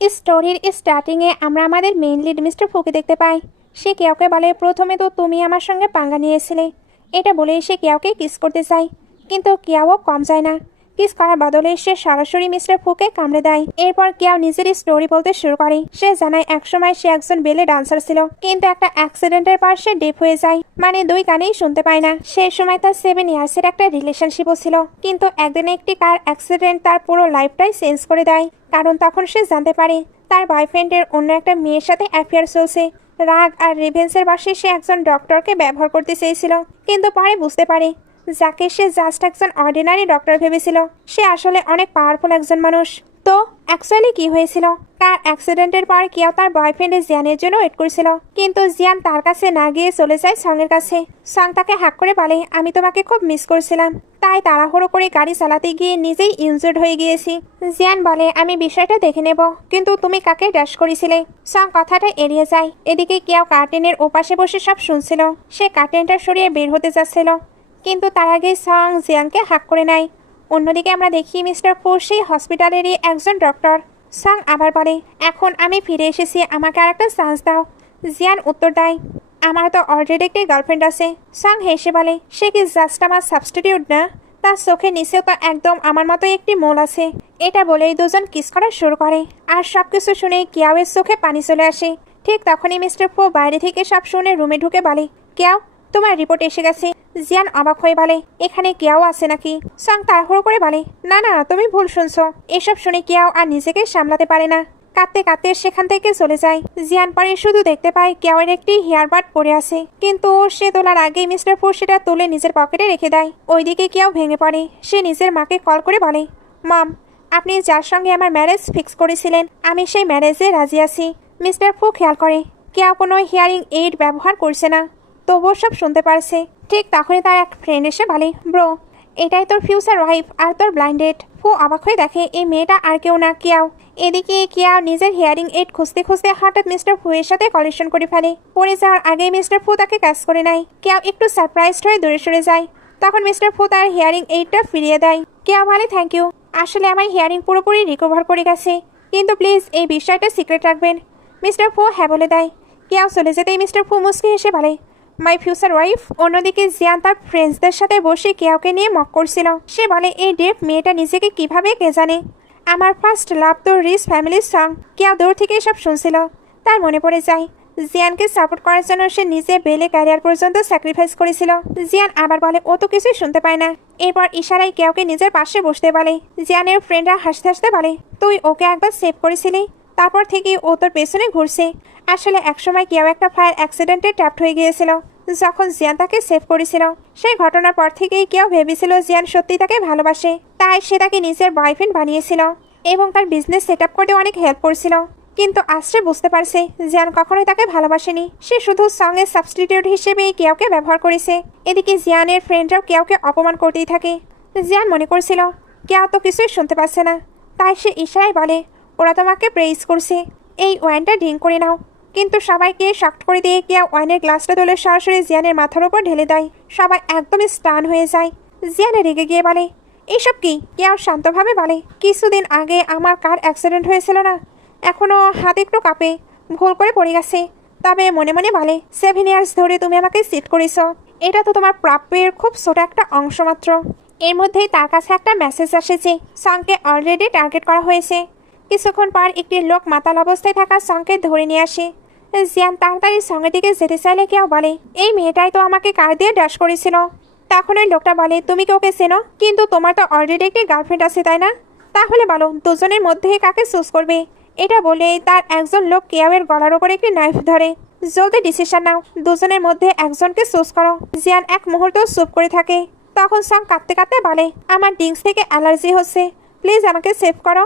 স্টোরির স্টার্টিংয়ে আমরা আমাদের মেইন লিড মিস্টার ফুকে দেখতে পাই। সে কেউকে বলে, প্রথমে তো তুমি আমার সঙ্গে পাঙ্গা নিয়েছিলে। এটা বলে সে কেউকে কিস করতে চায়, কিন্তু কেউ কম যায় না। কিস করার বদলে সে সরাসরি মিস্টার ফুকে কামড়ে দেয়। এরপর কেউ নিজের স্টোরি বলতে শুরু করে। সে জানায় একসময় সে একজন বেলে ডান্সার ছিল, কিন্তু একটা অ্যাক্সিডেন্টের পর সে ডেফ হয়ে যায়, মানে দুই কানেই শুনতে পায় না। সে সময় তার 7 ইয়ার্সের একটা রিলেশনশিপও ছিল, কিন্তু একদিনে একটি কার অ্যাক্সিডেন্ট তার পুরো লাইফটাই চেঞ্জ করে দেয়। কারণ তখন সে জানতে পারে তার বয়ফ্রেন্ডের অন্য একটা মেয়ের সাথে অ্যাফেয়ার চলছে। রাগ আর রিভেন্সের বশে সে একজন ডক্টরকে ব্যবহার করতে চেয়েছিল, কিন্তু পরে বুঝতে পারে যাকে সে জাস্ট একজন অর্ডিনারি ডক্টর ভেবেছিল সে আসলে অনেক পাওয়ারফুল একজন মানুষ। তো অ্যাকচুয়ালি কি হয়েছিল? কার অ্যাক্সিডেন্টের পর কেউ তার বয়ফ্রেন্ডের জিয়ানের জন্য ওয়েট করেছিল, কিন্তু জিয়ান তার কাছে না গিয়ে চলে যায় সঙের কাছে। সং তাকে হাক করে বলে, আমি তোমাকে খুব মিস করছিলাম, তাই তাড়াহুড়ো করে গাড়ি চালাতে গিয়ে নিজেই ইনজুর্ড হয়ে গিয়েছি। জিয়ান বলে, আমি বিষয়টা দেখে নেব, কিন্তু তুমি কাকে ড্যাশ করেছিলে? সং কথাটা এড়িয়ে যায়। এদিকে কেউ কার্টেনের ওপাশে বসে সব শুনছিল। সে কার্টেনটা সরিয়ে বের হতে যাচ্ছিল, কিন্তু তার আগে সং জিয়ানকে হাক করে নেয়। অন্যদিকে আমরা দেখি মিস্টার ফু সেই হসপিটালেরই একজন ডক্টর। সং আবার বলে, এখন আমি ফিরে এসেছি, আমাকে আর একটা চান্স দাও। জিয়ান উত্তর দেয়, আমার তো অলরেডি একটি গার্লফ্রেন্ড আছে। সং হেসে বলে, সে কি জাস্ট আমার সাবস্টিটিউট না? তার চোখের নিচেও তো একদম আমার মতোই একটি মোল আছে। এটা বলেই দুজন কিস করা শুরু করে, আর সবকিছু শুনে কিয়াওয়ের চোখে পানি চলে আসে। ঠিক তখনই মিস্টার ফু বাইরে থেকে সব শুনে রুমে ঢুকে বলে, কিয়াও, তোমার রিপোর্ট এসে গেছে। জিয়ান অবাক হয়ে বলে, এখানে কিয়াও আছে নাকি? সং তাড়াহুড়ো করে বলে, না না, তুমি ভুল শুনছো। এসব শুনে কিয়াও আর নিজেকে সামলাতে পারে না, কাঁদতে কাঁদতে সেখান থেকে চলে যায়। জিয়ান পরে শুধু দেখতে পায় কেওয়ের একটি হেয়ারবাড পড়ে আছে, কিন্তু সে তোলার আগেই মিস্টার ফু সেটা তুলে নিজের পকেটে রেখে দেয়। ওইদিকে কেউ ভেঙে পড়ে। সে নিজের মাকে কল করে বলে, মম, আপনি যার সঙ্গে আমার ম্যারেজ ফিক্স করেছিলেন, আমি সেই ম্যারেজে রাজি আছি। মিস্টার ফু খেয়াল করে কেউ কোনো হিয়ারিং এইড ব্যবহার করছে না, তবুও সব শুনতে পারছে। ঠিক তখনই তার এক ফ্রেন্ড এসে বলে, ব্রো, এটাই তোর ফিউচার ওয়াইফ আর তোর ব্লাইন্ডেড। ফু অবাক হয়ে দেখে এই মেয়েটা আর কেউ না, কিয়াও। এদিকে কিয়াও নিজের হিয়ারিং এইড খুঁজতে খুঁজতে হঠাৎ মিস্টার ফু এর সাথে কালেকশন করে ফেলে। পড়ে যাওয়ার আগে মিস্টার ফু তাকে ক্যাচ করে নেয়। কিয়াও একটু সারপ্রাইজড হয়ে দূরে সরে যায়। তখন মিস্টার ফু তার হিয়ারিং এইডটা ফিরিয়ে দেয়। কিয়াও বলে, থ্যাংক ইউ, আসলে আমার হিয়ারিং পুরোপুরি রিকভার করে গেছে, কিন্তু প্লিজ এই বিষয়টা সিক্রেট রাখবেন। মিস্টার ফু হ্যাঁ বলে দেয়। কিয়াও চলে যেতেই মিস্টার ফু মুস্কি হেসে বলে, মাই ফিউচার ওয়াইফ। অন্যদিকে জিয়ান তার ফ্রেন্ডসদের সাথে বসে কেউকে নিয়ে মক করছিল। সে বলে, এই ডেফ মেয়েটা নিজেকে কিভাবে কে জানে। আমার ফার্স্ট লাভ তো রিচ ফ্যামিলির সং। কেউ দূর থেকে সব শুনছিল। তার মনে পড়ে যায় জিয়ানকে সাপোর্ট করার জন্য সে নিজে বেলে ক্যারিয়ার পর্যন্ত স্যাক্রিফাইস করেছিল। জিয়ান আবার বলে, ও তো কিছুই শুনতে পায় না। এরপর ইশারায় কেউকে নিজের পাশে বসতে বলে। জিয়ানের ফ্রেন্ডরা হাসতে হাসতে বলে, তুই ওকে একবার সেভ করেছিলি, তারপর থেকে ও তোর পেছনে ঘুরছে। আসলে একসময় কেউ একটা ফায়ার অ্যাক্সিডেন্টে ট্র্যাপড হয়ে গিয়েছিল, যখন জিয়ান তাকে সেভ করেছিল। সেই ঘটনার পর থেকেই কেউ ভেবেছিল জিয়ান সত্যি তাকে ভালোবাসে, তাই সে তাকে নিজের বয়ফ্রেন্ড বানিয়েছিল এবং তার বিজনেস সেট আপ করতে অনেক হেল্প করছিল। কিন্তু আজ সে বুঝতে পারছে জিয়ান কখনোই তাকে ভালোবাসেনি, সে শুধু সঙ্গের সাবস্টিটিউট হিসেবেই কেউকে ব্যবহার করেছে। এদিকে জিয়ানের ফ্রেন্ডরাও কেউকে অপমান করতেই থাকে। জিয়ান মনে করছিল কেউ তো কিছুই শুনতে পাচ্ছে না, তাই সে ইশারায় বলে, ওরা তোমাকে প্রেইজ করছে, এই ওয়াইনটা ড্রিঙ্ক করে নাও। কিন্তু সবাইকে শক্ট করে দিয়ে কেউ ওয়াইনের গ্লাসটা তুলে সরাসরি জিয়ানের মাথার উপর ঢেলে দেয়। সবাই একদম স্টান হয়ে যায়। জিয়ানে রেগে গিয়ে বলে, এইসব কি? কেউ শান্তভাবে বলে, কিছুদিন আগে আমার কার অ্যাক্সিডেন্ট হয়েছিল না, এখনো হাত একটু কাঁপে, ভুল করে পড়ে গেছে। তবে মনে মনে বলে, 7 ইয়ার্স ধরে তুমি আমাকে সিট করেছ, এটা তো তোমার প্রাপ্যের খুব ছোট একটা অংশ মাত্র। এর মধ্যেই তার কাছে একটা মেসেজ আসে যে সংকে অলরেডি টার্গেট করা হয়েছে। কিছুক্ষণ পর একটি লোক মাতাল অবস্থায় থাকা সংকে ধরে নিয়ে আসে। জিয়ান তাড়াতাড়ি সঙ্গের দিকে যেতে চাইলে কেউ বলে, এই মেয়েটাই তো আমাকে কার দিয়ে ড্যাশ করেছিল। তখন ওই লোকটা বলে, তুমি কি ওকে চেনো? কিন্তু তোমার তো অলরেডি একটি গার্লফ্রেন্ড আছে, তাই না? তাহলে বলো দুজনের মধ্যে কাকে চুজ করবে। এটা বলে তার একজন লোক কেয়াওয়ের গলার ওপর একটি নাইফ ধরে। জলদি ডিসিশন নাও, দুজনের মধ্যে একজনকে চুজ করো। জিয়ান এক মুহূর্ত চুপ করে থাকে। তখন সং কাঁদতে কাঁদতে বলে, আমার ড্রিঙ্কস থেকে অ্যালার্জি হচ্ছে, প্লিজ আমাকে সেভ করো।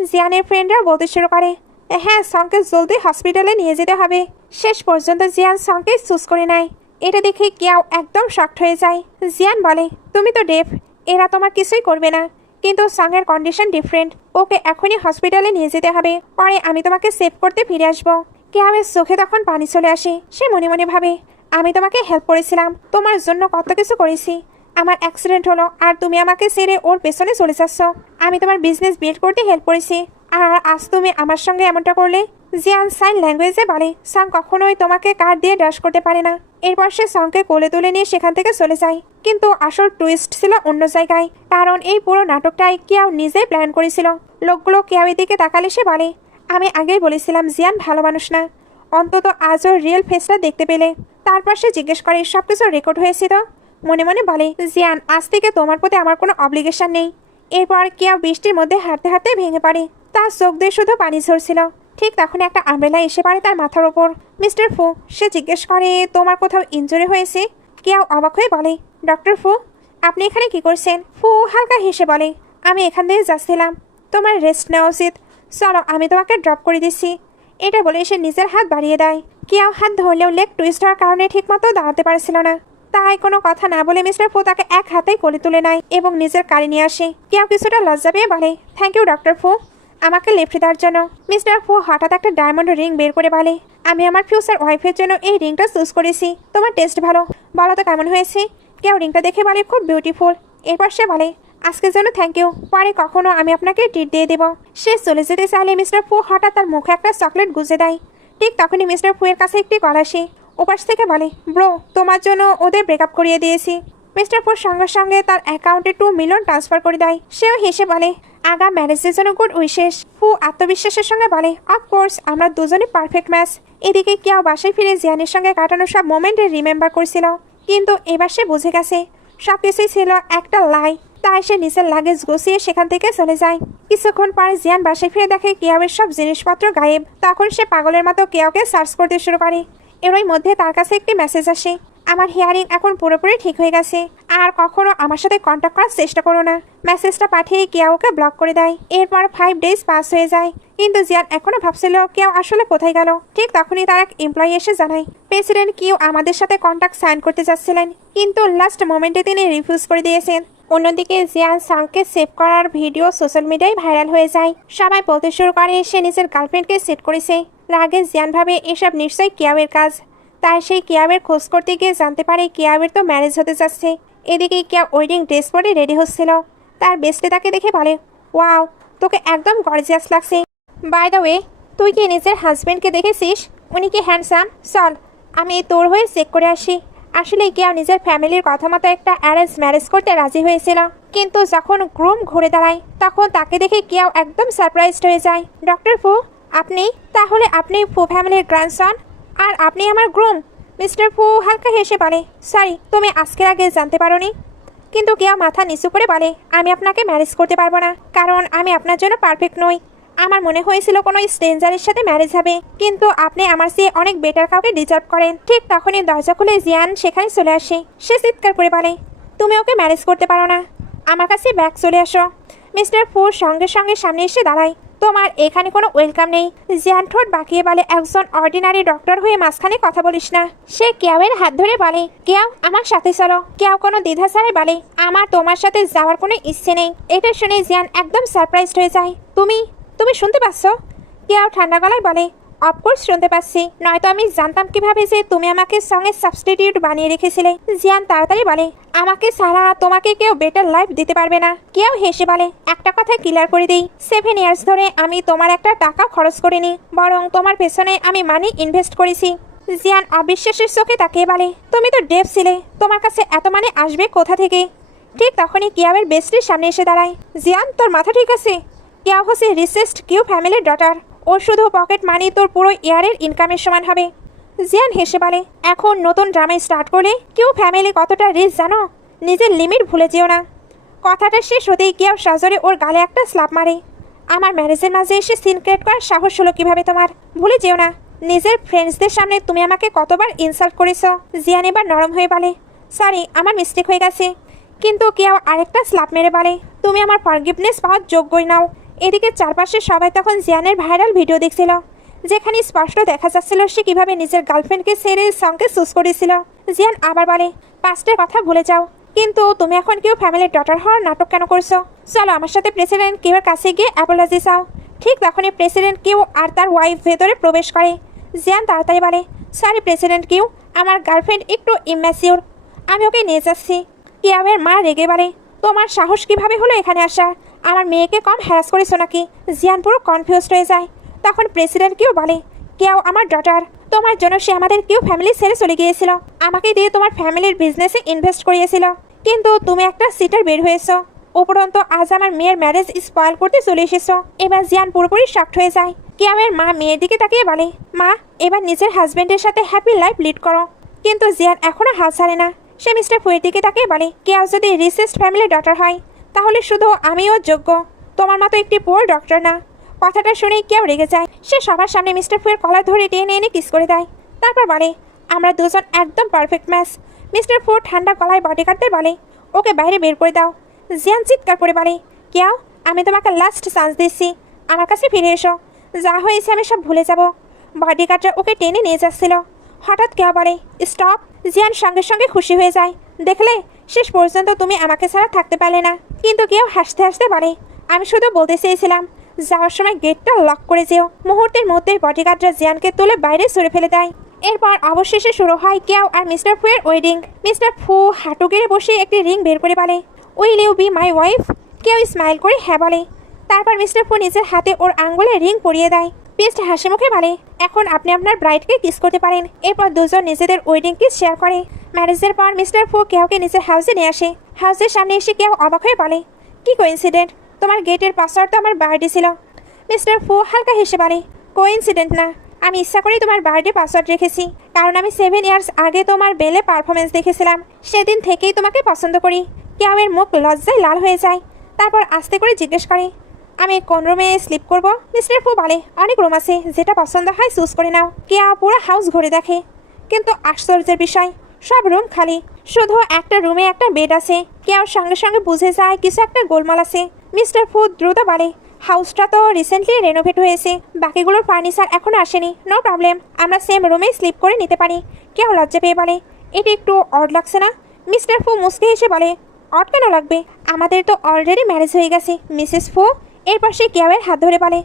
জিয়ানের ফ্রেন্ডরা বলতে শুরু করে, হ্যাঁ, সংকে জলদি হসপিটালে নিয়ে যেতে হবে। শেষ পর্যন্ত জিয়ান সংকে চুজ করে নেয়। এটা দেখে কিয়াও একদম শকড হয়ে যায়। জিয়ান বলে, তুমি তো ডেফ, এরা তোমার কিছুই করবে না, কিন্তু সঙ্গের কন্ডিশন ডিফারেন্ট, ওকে এখনই হসপিটালে নিয়ে যেতে হবে, পরে আমি তোমাকে সেভ করতে ফিরে আসবো। কিয়াওয়ের চোখে তখন পানি চলে আসে। সে মনে মনে ভাবে, আমি তোমাকে হেল্প করেছিলাম, তোমার জন্য কত কিছু করেছি, আমার অ্যাক্সিডেন্ট হলো আর তুমি আমাকে ছেড়ে ওর পেছনে চলে যাচ্ছ। আমি তোমার বিজনেস বিল্ড করতে হেল্প করেছি, আর আজ তুমি আমার সঙ্গে এমনটা করলে। জিয়ান সাইন ল্যাঙ্গুয়েজে বলে সাং কখনোই তোমাকে কার্ড দিয়ে ড্যাশ করতে পারে না। এরপর সে সঙ্গকে কোলে তুলে নিয়ে সেখান থেকে চলে যায়। কিন্তু আসল টুইস্ট ছিল অন্য জায়গায়, কারণ এই পুরো নাটকটাই কিয়াও নিজেই প্ল্যান করেছিল। লোকগুলো কিয়াওয়ের দিকে তাকালে সে বলে, আমি আগেই বলেছিলাম জিয়ান ভালো মানুষ না, অন্তত আজও রিয়েল ফেসটা দেখতে পেলে। তারপর সে জিজ্ঞেস করে সবকিছু রেকর্ড হয়েছে তো? মনে মনে বলে, জিয়ান আজ থেকে তোমার প্রতি আমার কোনো অব্লিগেশন নেই। এরপর কিয়াও বৃষ্টির মধ্যে হাঁটতে হাঁটতে ভেঙে পড়ে। তার চোখ দিয়ে শুধু পানি ঝরছিল। ঠিক তখন একটা আমব্রেলা এসে পড়ে তার মাথার ওপর। মিস্টার ফু, সে জিজ্ঞেস করে, তোমার কোথাও ইনজুরি হয়েছে? কিয়াও অবাক হয়ে বলে, ডক্টর ফু, আপনি এখানে কি করছেন? ফু হালকা হেসে বলে, আমি এখান দিয়ে যাচ্ছিলাম, তোমার রেস্ট নেওয়া উচিত, চলো আমি তোমাকে ড্রপ করে দিচ্ছি। এটা বলে সে নিজের হাত বাড়িয়ে দেয়। কিয়াও হাত ধরলেও লেগ টুইস্ট হওয়ার কারণে ঠিকমতো দাঁড়াতে পারছিল না। তাই কোনো কথা না বলে মিস্টার ফু তাকে এক হাতেই কোলে তুলে নেয় এবং নিজের গাড়ি নিয়ে আসে। কিয়াও কিছুটা লজ্জা পেয়ে বলে, থ্যাংক ইউ ডক্টর ফু, আমাকে লিফট দেওয়ার জন্য। মিস্টার ফু হঠাৎ একটা ডায়মন্ড রিং বের করে বলে, আমি আমার ফিউচার ওয়াইফের জন্য এই রিংটা চুজ করেছি, তোমার টেস্ট ভালো, বলো তো কেমন হয়েছে? কেউ রিংটা দেখে বলে, খুব বিউটিফুল। এরপর সে বলে, আজকের জন্য থ্যাংক ইউ, পরে কখনো আমি আপনাকে ট্রিট দিয়ে দেবো। সে চলে যেতে চাইলে মিস্টার ফু হঠাৎ তার মুখে একটা চকলেট গুজে দেয়। ঠিক তখনই মিস্টার ফুয়ের কাছে একটি কল আসে। ওপাশ থেকে বলে, ব্রো, তোমার জন্য ওদের ব্রেকআপ করিয়ে দিয়েছি। মিস্টার ফুর সঙ্গে সঙ্গে তার অ্যাকাউন্টে 2 মিলিয়ন ট্রান্সফার করে দেয়। সেও হেসে বলে, আগা ম্যারেজের জন্য গুড উইশেস। ফু আত্মবিশ্বাসের সঙ্গে বলে, অফকোর্স, আমরা দুজনে পারফেক্ট ম্যাচ। এদিকে কেউ বাসায় ফিরে জিয়ানের সঙ্গে কাটানো সব মোমেন্টে রিমেম্বার করছিল, কিন্তু এবার সে বুঝে গেছে সবকিছুই ছিল একটা লাই। তাই সে নিজের লাগেজ গুছিয়ে সেখান থেকে চলে যায়। কিছুক্ষণ পরে জিয়ান বাসায় ফিরে দেখে কেয়াওয়ের সব জিনিসপত্র গায়েব। তখন সে পাগলের মতো কেয়াওকে সার্চ করতে শুরু করে। এরই মধ্যে তার কাছে একটি মেসেজ আসে, আমার হিয়ারিং এখন পুরোপুরি ঠিক হয়ে গেছে, আর কখনো আমার সাথে কন্ট্যাক্ট করার চেষ্টা করো না। মেসেজটা পাঠিয়ে কেয়াওকে ব্লক করে দেয়। এরপর 5 ডেজ পাস হয়ে যায়, কিন্তু জিয়ান এখনো ভাবছিল কেউ আসলে কোথায় গেল। ঠিক তখনই তার এক এমপ্লয়ি এসে জানায়, প্রেসিডেন্ট কিউ আমাদের সাথে কন্ট্যাক্ট সাইন করতে যাচ্ছিলেন, কিন্তু লাস্ট মোমেন্টে তিনি রিফিউজ করে দিয়েছেন। অন্যদিকে জিয়ান সাংকে সেভ করার ভিডিও সোশ্যাল মিডিয়ায় ভাইরাল হয়ে যায়। সবাই বলতে শুরু করে সে নিজের গার্লফ্রেন্ডকে সেট করেছে। রাগে জিয়ান ভাবে এসব নিশ্চয়ই কিয়াওয়ের কাজ। তাই সেই কিয়াওয়ের খোঁজ করতে গিয়ে জানতে পারে কিয়াওয়ের তো ম্যারেজ হতে যাচ্ছে। এদিকে কিয়া ওয়েডিং ড্রেস পরে রেডি হচ্ছিল। তার বেস্টে তাকে দেখে বলে, ওয়াও, তোকে একদম গর্জিয়াস লাগছে। বাই দ্য ওয়ে, তুই কি নিজের হাজবেন্ডকে দেখেছিস? উনি কি হ্যান্ডসাম? চল আমি তোর হয়ে চেক করে আসি। আসলে কেউ নিজের ফ্যামিলির কথা মতো একটা অ্যারেঞ্জ ম্যারেজ করতে রাজি হয়েছিল, কিন্তু যখন গ্রুম ঘুরে দাঁড়ায় তখন তাকে দেখে কেউ একদম সারপ্রাইজড হয়ে যায়। ডক্টর ফু, আপনি? তাহলে আপনি ফু ফ্যামিলির গ্র্যান্ডসন, আর আপনি আমার গ্রুম? মিস্টার ফু হালকা হেসে বলে, সরি, তুমি আজকের আগে জানতে পারোনি। কিন্তু কেউ মাথা নিচু করে বলে, আমি আপনাকে ম্যারেজ করতে পারবো না, কারণ আমি আপনার জন্য পারফেক্ট নই। আমার মনে হয়েছিল কোনো স্ট্রেঞ্জারের সাথে ম্যারেজ হবে, কিন্তু আপনি আমার চেয়ে অনেক বেটার কাউকে ডিজার্ভ করেন। ঠিক তখনই দরজা খুলে জিয়ান সেখানে চলে আসে। সে চিৎকার করে বলে, তুমি ওকে ম্যারেজ করতে পারো না, আমার কাছে ব্যাক চলে আসো। মিস্টার ফু সঙ্গে সঙ্গে সামনে এসে দাঁড়ায়, তোমার এখানে কোনো ওয়েলকাম নেই। জিয়ান ঠোঁট বাঁকিয়ে বলে, একজন অর্ডিনারি ডক্টর হয়ে মাঝখানে কথা বলিস না। সে কেয়াওয়ের হাত ধরে বলে, কেয়াও আমার সাথে চলো। কেয়াও কোনো দ্বিধা ছাড়াই বলে, আমার তোমার সাথে যাওয়ার কোনো ইচ্ছে নেই। এটা শুনে জিয়ান একদম সারপ্রাইজড হয়ে যায়। তুমি তুমি শুনতে পাচ্ছ? কেয়াও ঠান্ডা গলায় বলে, অফকোর্স শুনতে পাচ্ছি, নয়তো আমি জানতাম কিভাবে যে তুমি আমাকে সঙ্গে সাবস্টিটিউট বানিয়ে রেখেছিলে। জিয়ান তাড়াতাড়ি বলে, আমাকে ছাড়া তোমাকে কেউ বেটার লাইফ দিতে পারবে না। কেউ হেসে বলে, একটা কথা ক্লিয়ার করে দিই, 7 ইয়ার্স ধরে আমি তোমার একটা টাকা খরচ করিনি, বরং তোমার পেছনে আমি মানি ইনভেস্ট করেছি। জিয়ান অবিশ্বাসের চোখে তাকিয়ে বলে, তুমি তো ডেভ ছিলে, তোমার কাছে এত মানে আসবে কোথা থেকে? ঠিক তখনই কিয়াওয়ের বেস্টির সামনে এসে দাঁড়ায়। জিয়ান, তোর মাথা ঠিক আছে? কেউ হচ্ছে রিচেস্ট কিউ ফ্যামিলির ডটার, ওর শুধু পকেট মানি তোর পুরো ইয়ারের ইনকামের সমান হবে। জিয়ান হেসে বলে, এখন নতুন ড্রামা স্টার্ট করলে কিউ ফ্যামিলি কতটা রিচ জানো? নিজের লিমিট ভুলে যেও না। কথাটা শেষ হতেই কেউ সাজরে ওর গালে একটা স্ল্যাপ মারে। আমার ম্যারেজের মাঝে এসে সিন ক্রিয়েট করার সাহস হলো কিভাবে তোমার? ভুলে যেও না, নিজের ফ্রেন্ডসদের সামনে তুমি আমাকে কতবার ইনসাল্ট করেছ। জিয়ান এবার নরম হয়ে বলে, সরি, আমার মিস্টেক হয়ে গেছে। কিন্তু কেউ আরেকটা স্ল্যাপ মেরে বলে, তুমি আমার ফরগিভনেস পাওয়ার যোগ্যই নাও। এদিকে চারপাশে সবাই তখন জিয়ানের ভাইরাল ভিডিও দেখছিল, যেখানে স্পষ্ট দেখা যাচ্ছিল সে কিভাবে নিজের গার্লফ্রেন্ডকে ছেড়ে সঙ্গে চুজ করেছিল। জিয়ান আবার বলে, পাস্টের কথা ভুলে যাও, কিন্তু তুমি এখন কেউ ফ্যামিলির ডটার হওয়ার নাটক কেন করছো? চলো আমার সাথে প্রেসিডেন্ট কিউর কাছে গিয়ে অ্যাপোলজি চাও। ঠিক তখনই প্রেসিডেন্ট কিউ আর তার ওয়াইফ ভেতরে প্রবেশ করে। জিয়ান তাড়াতাড়ি বলে, সরি প্রেসিডেন্ট কিউ, আমার গার্লফ্রেন্ড একটু ইম্যাচিওর, আমি ওকে নিয়ে যাচ্ছি। কিয়াওয়ের মা রেগে বলে, তোমার সাহস কিভাবে হলো এখানে আসা? আমার মেয়েকে কম হ্যারাস করেছো নাকি? জিয়ান পুরো কনফিউজড হয়ে যায়। তখন প্রেসিডেন্ট কেউ বলে, কেউ আমার ডটার, তোমার জন্য সে আমাদের কেউ ফ্যামিলি ছেড়ে চলে গিয়েছিল, আমাকে দিয়ে তোমার ফ্যামিলির বিজনেসে ইনভেস্ট করিয়েছিল, কিন্তু তুমি একটা সিটার বের হয়েছো, উপরন্ত আজ আমার মেয়ের ম্যারেজ স্পয়েল করতে চলে এসেছো। এবার জিয়ান পুরোপুরি শকড হয়ে যায়। কেয়ামের মা মেয়ের দিকে তাকিয়ে বলে, মা এবার নিজের হাজবেন্ডের সাথে হ্যাপি লাইফ লিড করো। কিন্তু জিয়ান এখনো হাল ছাড়ে না। সে মিস্টার ফুয়ের দিকে তাকিয়ে বলে, কেউ যদি রিসেস্ট ফ্যামিলির ডটার হয় তাহলে শুধু আমিও যোগ্য, তোমার মতো একটি পুয়ার ডক্টর না। কথাটা শুনেই কেউ রেগে যায়। সে সবার সামনে মিস্টার ফুয়ের কলার ধরে টেনে এনে কিস করে দেয়। তারপর বলে, আমরা দুজন একদম পারফেক্ট ম্যাচ। মিস্টার ফু ঠান্ডা গলায় বডিগার্ডদের বলে, ওকে বাইরে বের করে দাও। জিয়ান চিৎকার করে বলে, কেউ আমি তোমাকে লাস্ট চান্স দিচ্ছি, আমার কাছে ফিরে এসো, যা হয়েছে আমি সব ভুলে যাব। বডিগার্ডরা ওকে টেনে নিয়ে যাচ্ছিল। হঠাৎ কেউ বলে, স্টপ। জিয়ান সঙ্গে সঙ্গে খুশি হয়ে যায়। দেখলে, শেষ পর্যন্ত তুমি আমাকে ছাড়া থাকতে পারলে না। কিন্তু কেউ হাসতে হাসতে বলে, আমি শুধু বলতে চেয়েছিলাম যাওয়ার সময় গেটটা লক করে যেও। মুহূর্তের মধ্যেই বডিগার্ডরা জিয়ানকে তুলে বাইরে সরে ফেলে দেয়। এরপর অবশেষে শুরু হয় কেউ আর মিস্টার ফুয়ের ওয়েডিং। মিস্টার ফু হাঁটু গেড়ে বসে একটি রিং বের করে বলে, will you be my wife? Keu smile করে হ্যাঁ বলে। তারপর মিস্টার ফু নিজের হাতে ওর আঙ্গুলে রিং পরিয়ে দেয়। বেস্ট হাসি মুখে বলে, এখন আপনি আপনার ব্রাইডকে কিস করতে পারেন। এরপর দুজন নিজেদের ওয়েডিং কিস শেয়ার করে। ম্যারেজের পর মিস্টার ফু কেউকে নিজের হাউসে নিয়ে আসে। হাউসের সামনে এসে কেউ অবাক হয়ে বলে, কি কোইন্সিডেন্ট, তোমার গেটের পাসওয়ার্ড তো আমার বার্থডে ছিল। মিস্টার ফু হালকা হেসে বলে, কোইন্সিডেন্ট না, আমি ইচ্ছা করে তোমার বার্থডে পাসওয়ার্ড রেখেছি, কারণ আমি 7 ইয়ার্স আগে তোমার বেলে পারফরমেন্স দেখেছিলাম, সেদিন থেকেই তোমাকে পছন্দ করি। কেউয়ের মুখ লজ্জায় লাল হয়ে যায়। তারপর আস্তে করে জিজ্ঞেস করে, আমি কোন রুমে স্লিপ করব? মিস্টার ফু বলে, অনেক রুম আছে, যেটা পছন্দ হয় চুজ করে নাও। কেয়া পুরো হাউস ঘুরে দেখে, কিন্তু আশ্চর্যের বিষয়, সব রুম খালি, শুধু একটা রুমে একটা বেড আছে। কেয়ার সঙ্গে সঙ্গে বুঝে যায় কিছু একটা গোলমাল আছে। মিস্টার ফু দ্রুত বলে, হাউসটা তো রিসেন্টলি রেনোভেট হয়েছে, বাকিগুলোর ফার্নিচার এখনো আসেনি, নো প্রবলেম, আমরা সেম রুমে স্লিপ করে নিতে পারি। কেউ লজ্জা পেয়ে বলে, এটা একটু অড লাগছে না? মিস্টার ফু মুসকে হেসে বলে, অড কেন লাগবে, আমাদের তো অলরেডি ম্যারেজ হয়ে গেছে মিসেস ফু। এরপর সে কেয়ারের হাত ধরে বলে,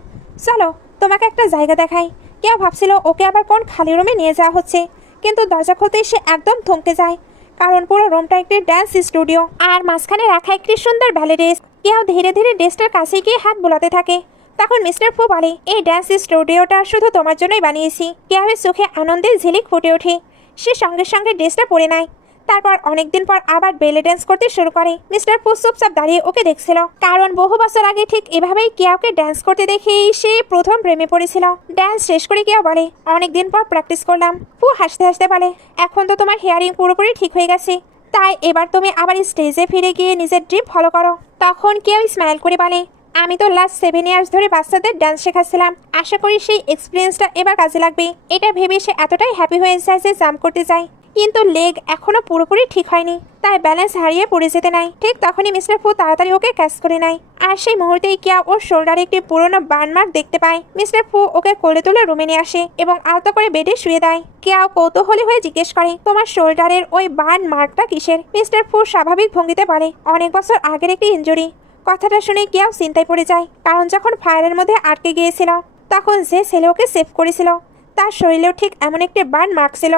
চলো তোমাকে একটা জায়গা দেখাই। কেউ ভাবছিল ওকে আবার কোন খালি রুমে নিয়ে যাওয়া হচ্ছে, কিন্তু দরজা খুলতে সে একদম থমকে যায়, কারণ পুরো রুমটা একটি ডান্স স্টুডিও, আর মাঝখানে রাখা একটি সুন্দর ব্যালে ড্রেস। কেউ ধীরে ধীরে ড্রেসটার কাছে গিয়ে হাত বোলাতে থাকে। তখন মিস্টার ফু বলে, এই ডান্স স্টুডিওটা শুধু তোমার জন্যই বানিয়েছি। কেউয়ের চোখে আনন্দে ঝিলিক ফুটে ওঠে। সে সঙ্গে সঙ্গে ড্রেসটা পরে নেয়। তারপর অনেকদিন পর আবার বেলে ডান্স করতে শুরু করে। মিস্টার ফু চুপচাপ দাঁড়িয়ে ওকে দেখছিল, কারণ বহু বছর আগে ঠিক এভাবেই কেয়াকে ডান্স করতে দেখেই সে প্রথম প্রেমে পড়েছিল। ডান্স শেষ করে কেউ বলে, অনেকদিন পর প্র্যাকটিস করলাম। ফু হাসতে হাসতে বলে, এখন তো তোমার হেয়ারিং পুরোপুরি ঠিক হয়ে গেছে, তাই এবার তুমি আবার স্টেজে ফিরে গিয়ে নিজের ড্রিম ফলো করো। তখন কেউ স্মাইল করে বলে, আমি তো লাস্ট 7 ইয়ার্স ধরে বাচ্চাদের ডান্স শেখাচ্ছিলাম, আশা করি সেই এক্সপিরিয়েন্সটা এবার কাজে লাগবে। এটা ভেবে সে এতটাই হ্যাপি হয়ে যায় যে জাম্প করতে যায়, কিন্তু লেগ এখনো পুরোপুরি ঠিক হয়নি, তাই ব্যালেন্স হারিয়ে পড়ে যেতে নাই। ঠিক তখনই মিস্টার ফু তাড়াতাড়ি ওকে ক্যাচ করে নেয়, আর সেই মুহূর্তেই কেয়া ওর শোল্ডারে একটি পুরনো বার্ন মার্ক দেখতে পায়। মিস্টার ফু ওকে কোলে তুলে রুমে নিয়ে আসে এবং আলতো করে বেডে শুয়ে দেয়। কেয়া কৌতূহলী হয়ে জিজ্ঞেস করে, তোমার শোল্ডারের ওই বার্ন মার্কটা কিসের? মিস্টার ফু স্বাভাবিক ভঙ্গিতে বলে, অনেক বছর আগের একটি ইনজুরি। কথাটা শুনে কেয়াও চিন্তায় পড়ে যায়, কারণ যখন ফায়ারের মধ্যে আটকে গিয়েছিল তখন যে ছেলে ওকে সেভ করেছিল তার শরীরেও ঠিক এমন একটি বার্ন মার্ক ছিল।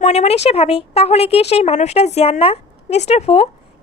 মনে মনে সে ভাবে, তাহলে কি সেই মানুষটা জিয়ান না? মিস্টার ফু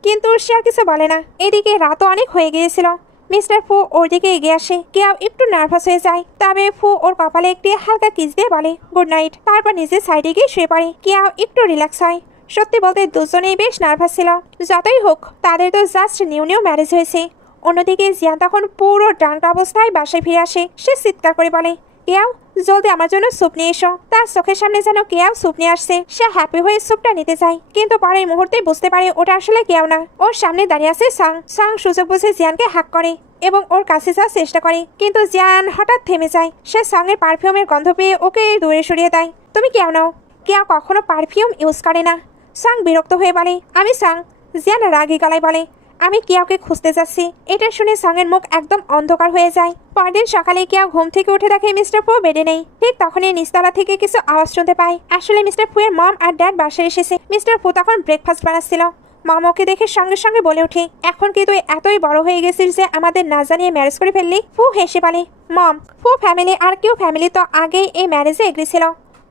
কিন্তু সে আর কিছু বলে না। এদিকে রাতও অনেক হয়ে গিয়েছিল। মিস্টার ফু ওর দিকে এগিয়ে আসে। কেউ একটু নার্ভাস হয়ে যায়, তবে ফু ওর কপালে একটি হালকা কিস দিয়ে বলে গুড নাইট। তারপর নিজের সাইডে গিয়ে শুয়ে পড়ে। কেউ একটু রিল্যাক্স হয়। সত্যি বলতে দুজনেই বেশ নার্ভাস ছিল। যতই হোক তাদের তো জাস্ট নিউ ম্যারেজ হয়েছে। অন্যদিকে জিয়ান তখন পুরো ড্রাঙ্ক অবস্থায় বাসায় ফিরে আসে। সে চিৎকার করে বলে, কেউ জলদি আমার জন্য স্যুপ নিয়ে এসো। তার চোখের সামনে যেন কেউ স্যুপ নিয়ে আসছে। সে হ্যাপি হয়ে স্যুপটা নিতে চায়, কিন্তু পরের মুহূর্তে বুঝতে পারে ওটা আসলে কেউ না, ওর সামনে দাঁড়িয়ে আছে সাং। সাং সুযোগ বুঝে জিয়ানকে হাক করে এবং ওর কাছে যাওয়ার চেষ্টা করে, কিন্তু জিয়ান হঠাৎ থেমে যায়। সে সঙ্গের পারফিউমের গন্ধ পেয়ে ওকে দূরে সরিয়ে দেয়। তুমি কেউ নাও, কেউ কখনো পারফিউম ইউজ করে না। সাং বিরক্ত হয়ে বলে, আমি সাং। জিয়ান রাগী গলায় বলে, আমি কেয়াকে খুঁজতে যাচ্ছি। এটা শুনে সাংয়ের মুখ একদম অন্ধকার হয়ে যায়। পরদিন সকালে কেয়া ঘুম থেকে উঠে দেখে মিস্টার ফু বেডে নেই। ঠিক তখনই নিচতলা থেকে কিছু আওয়াজ শুনতে পায়। আসলে মিস্টার ফু এর মম আর ড্যাড বাসায় এসেছে। মিস্টার ফু তখন ব্রেকফাস্ট বানাচ্ছিল। মম ওকে দেখে সঙ্গে সঙ্গে বলে ওঠে, এখন কি তুই এতই বড় হয়ে গেছিস যে আমাদের না জানিয়ে ম্যারেজ করে ফেললি? ফু হেসে বলে, মম, ফু ফ্যামিলি আর কেউ ফ্যামিলি তো আগেই এই ম্যারেজে এগ্রি ছিল।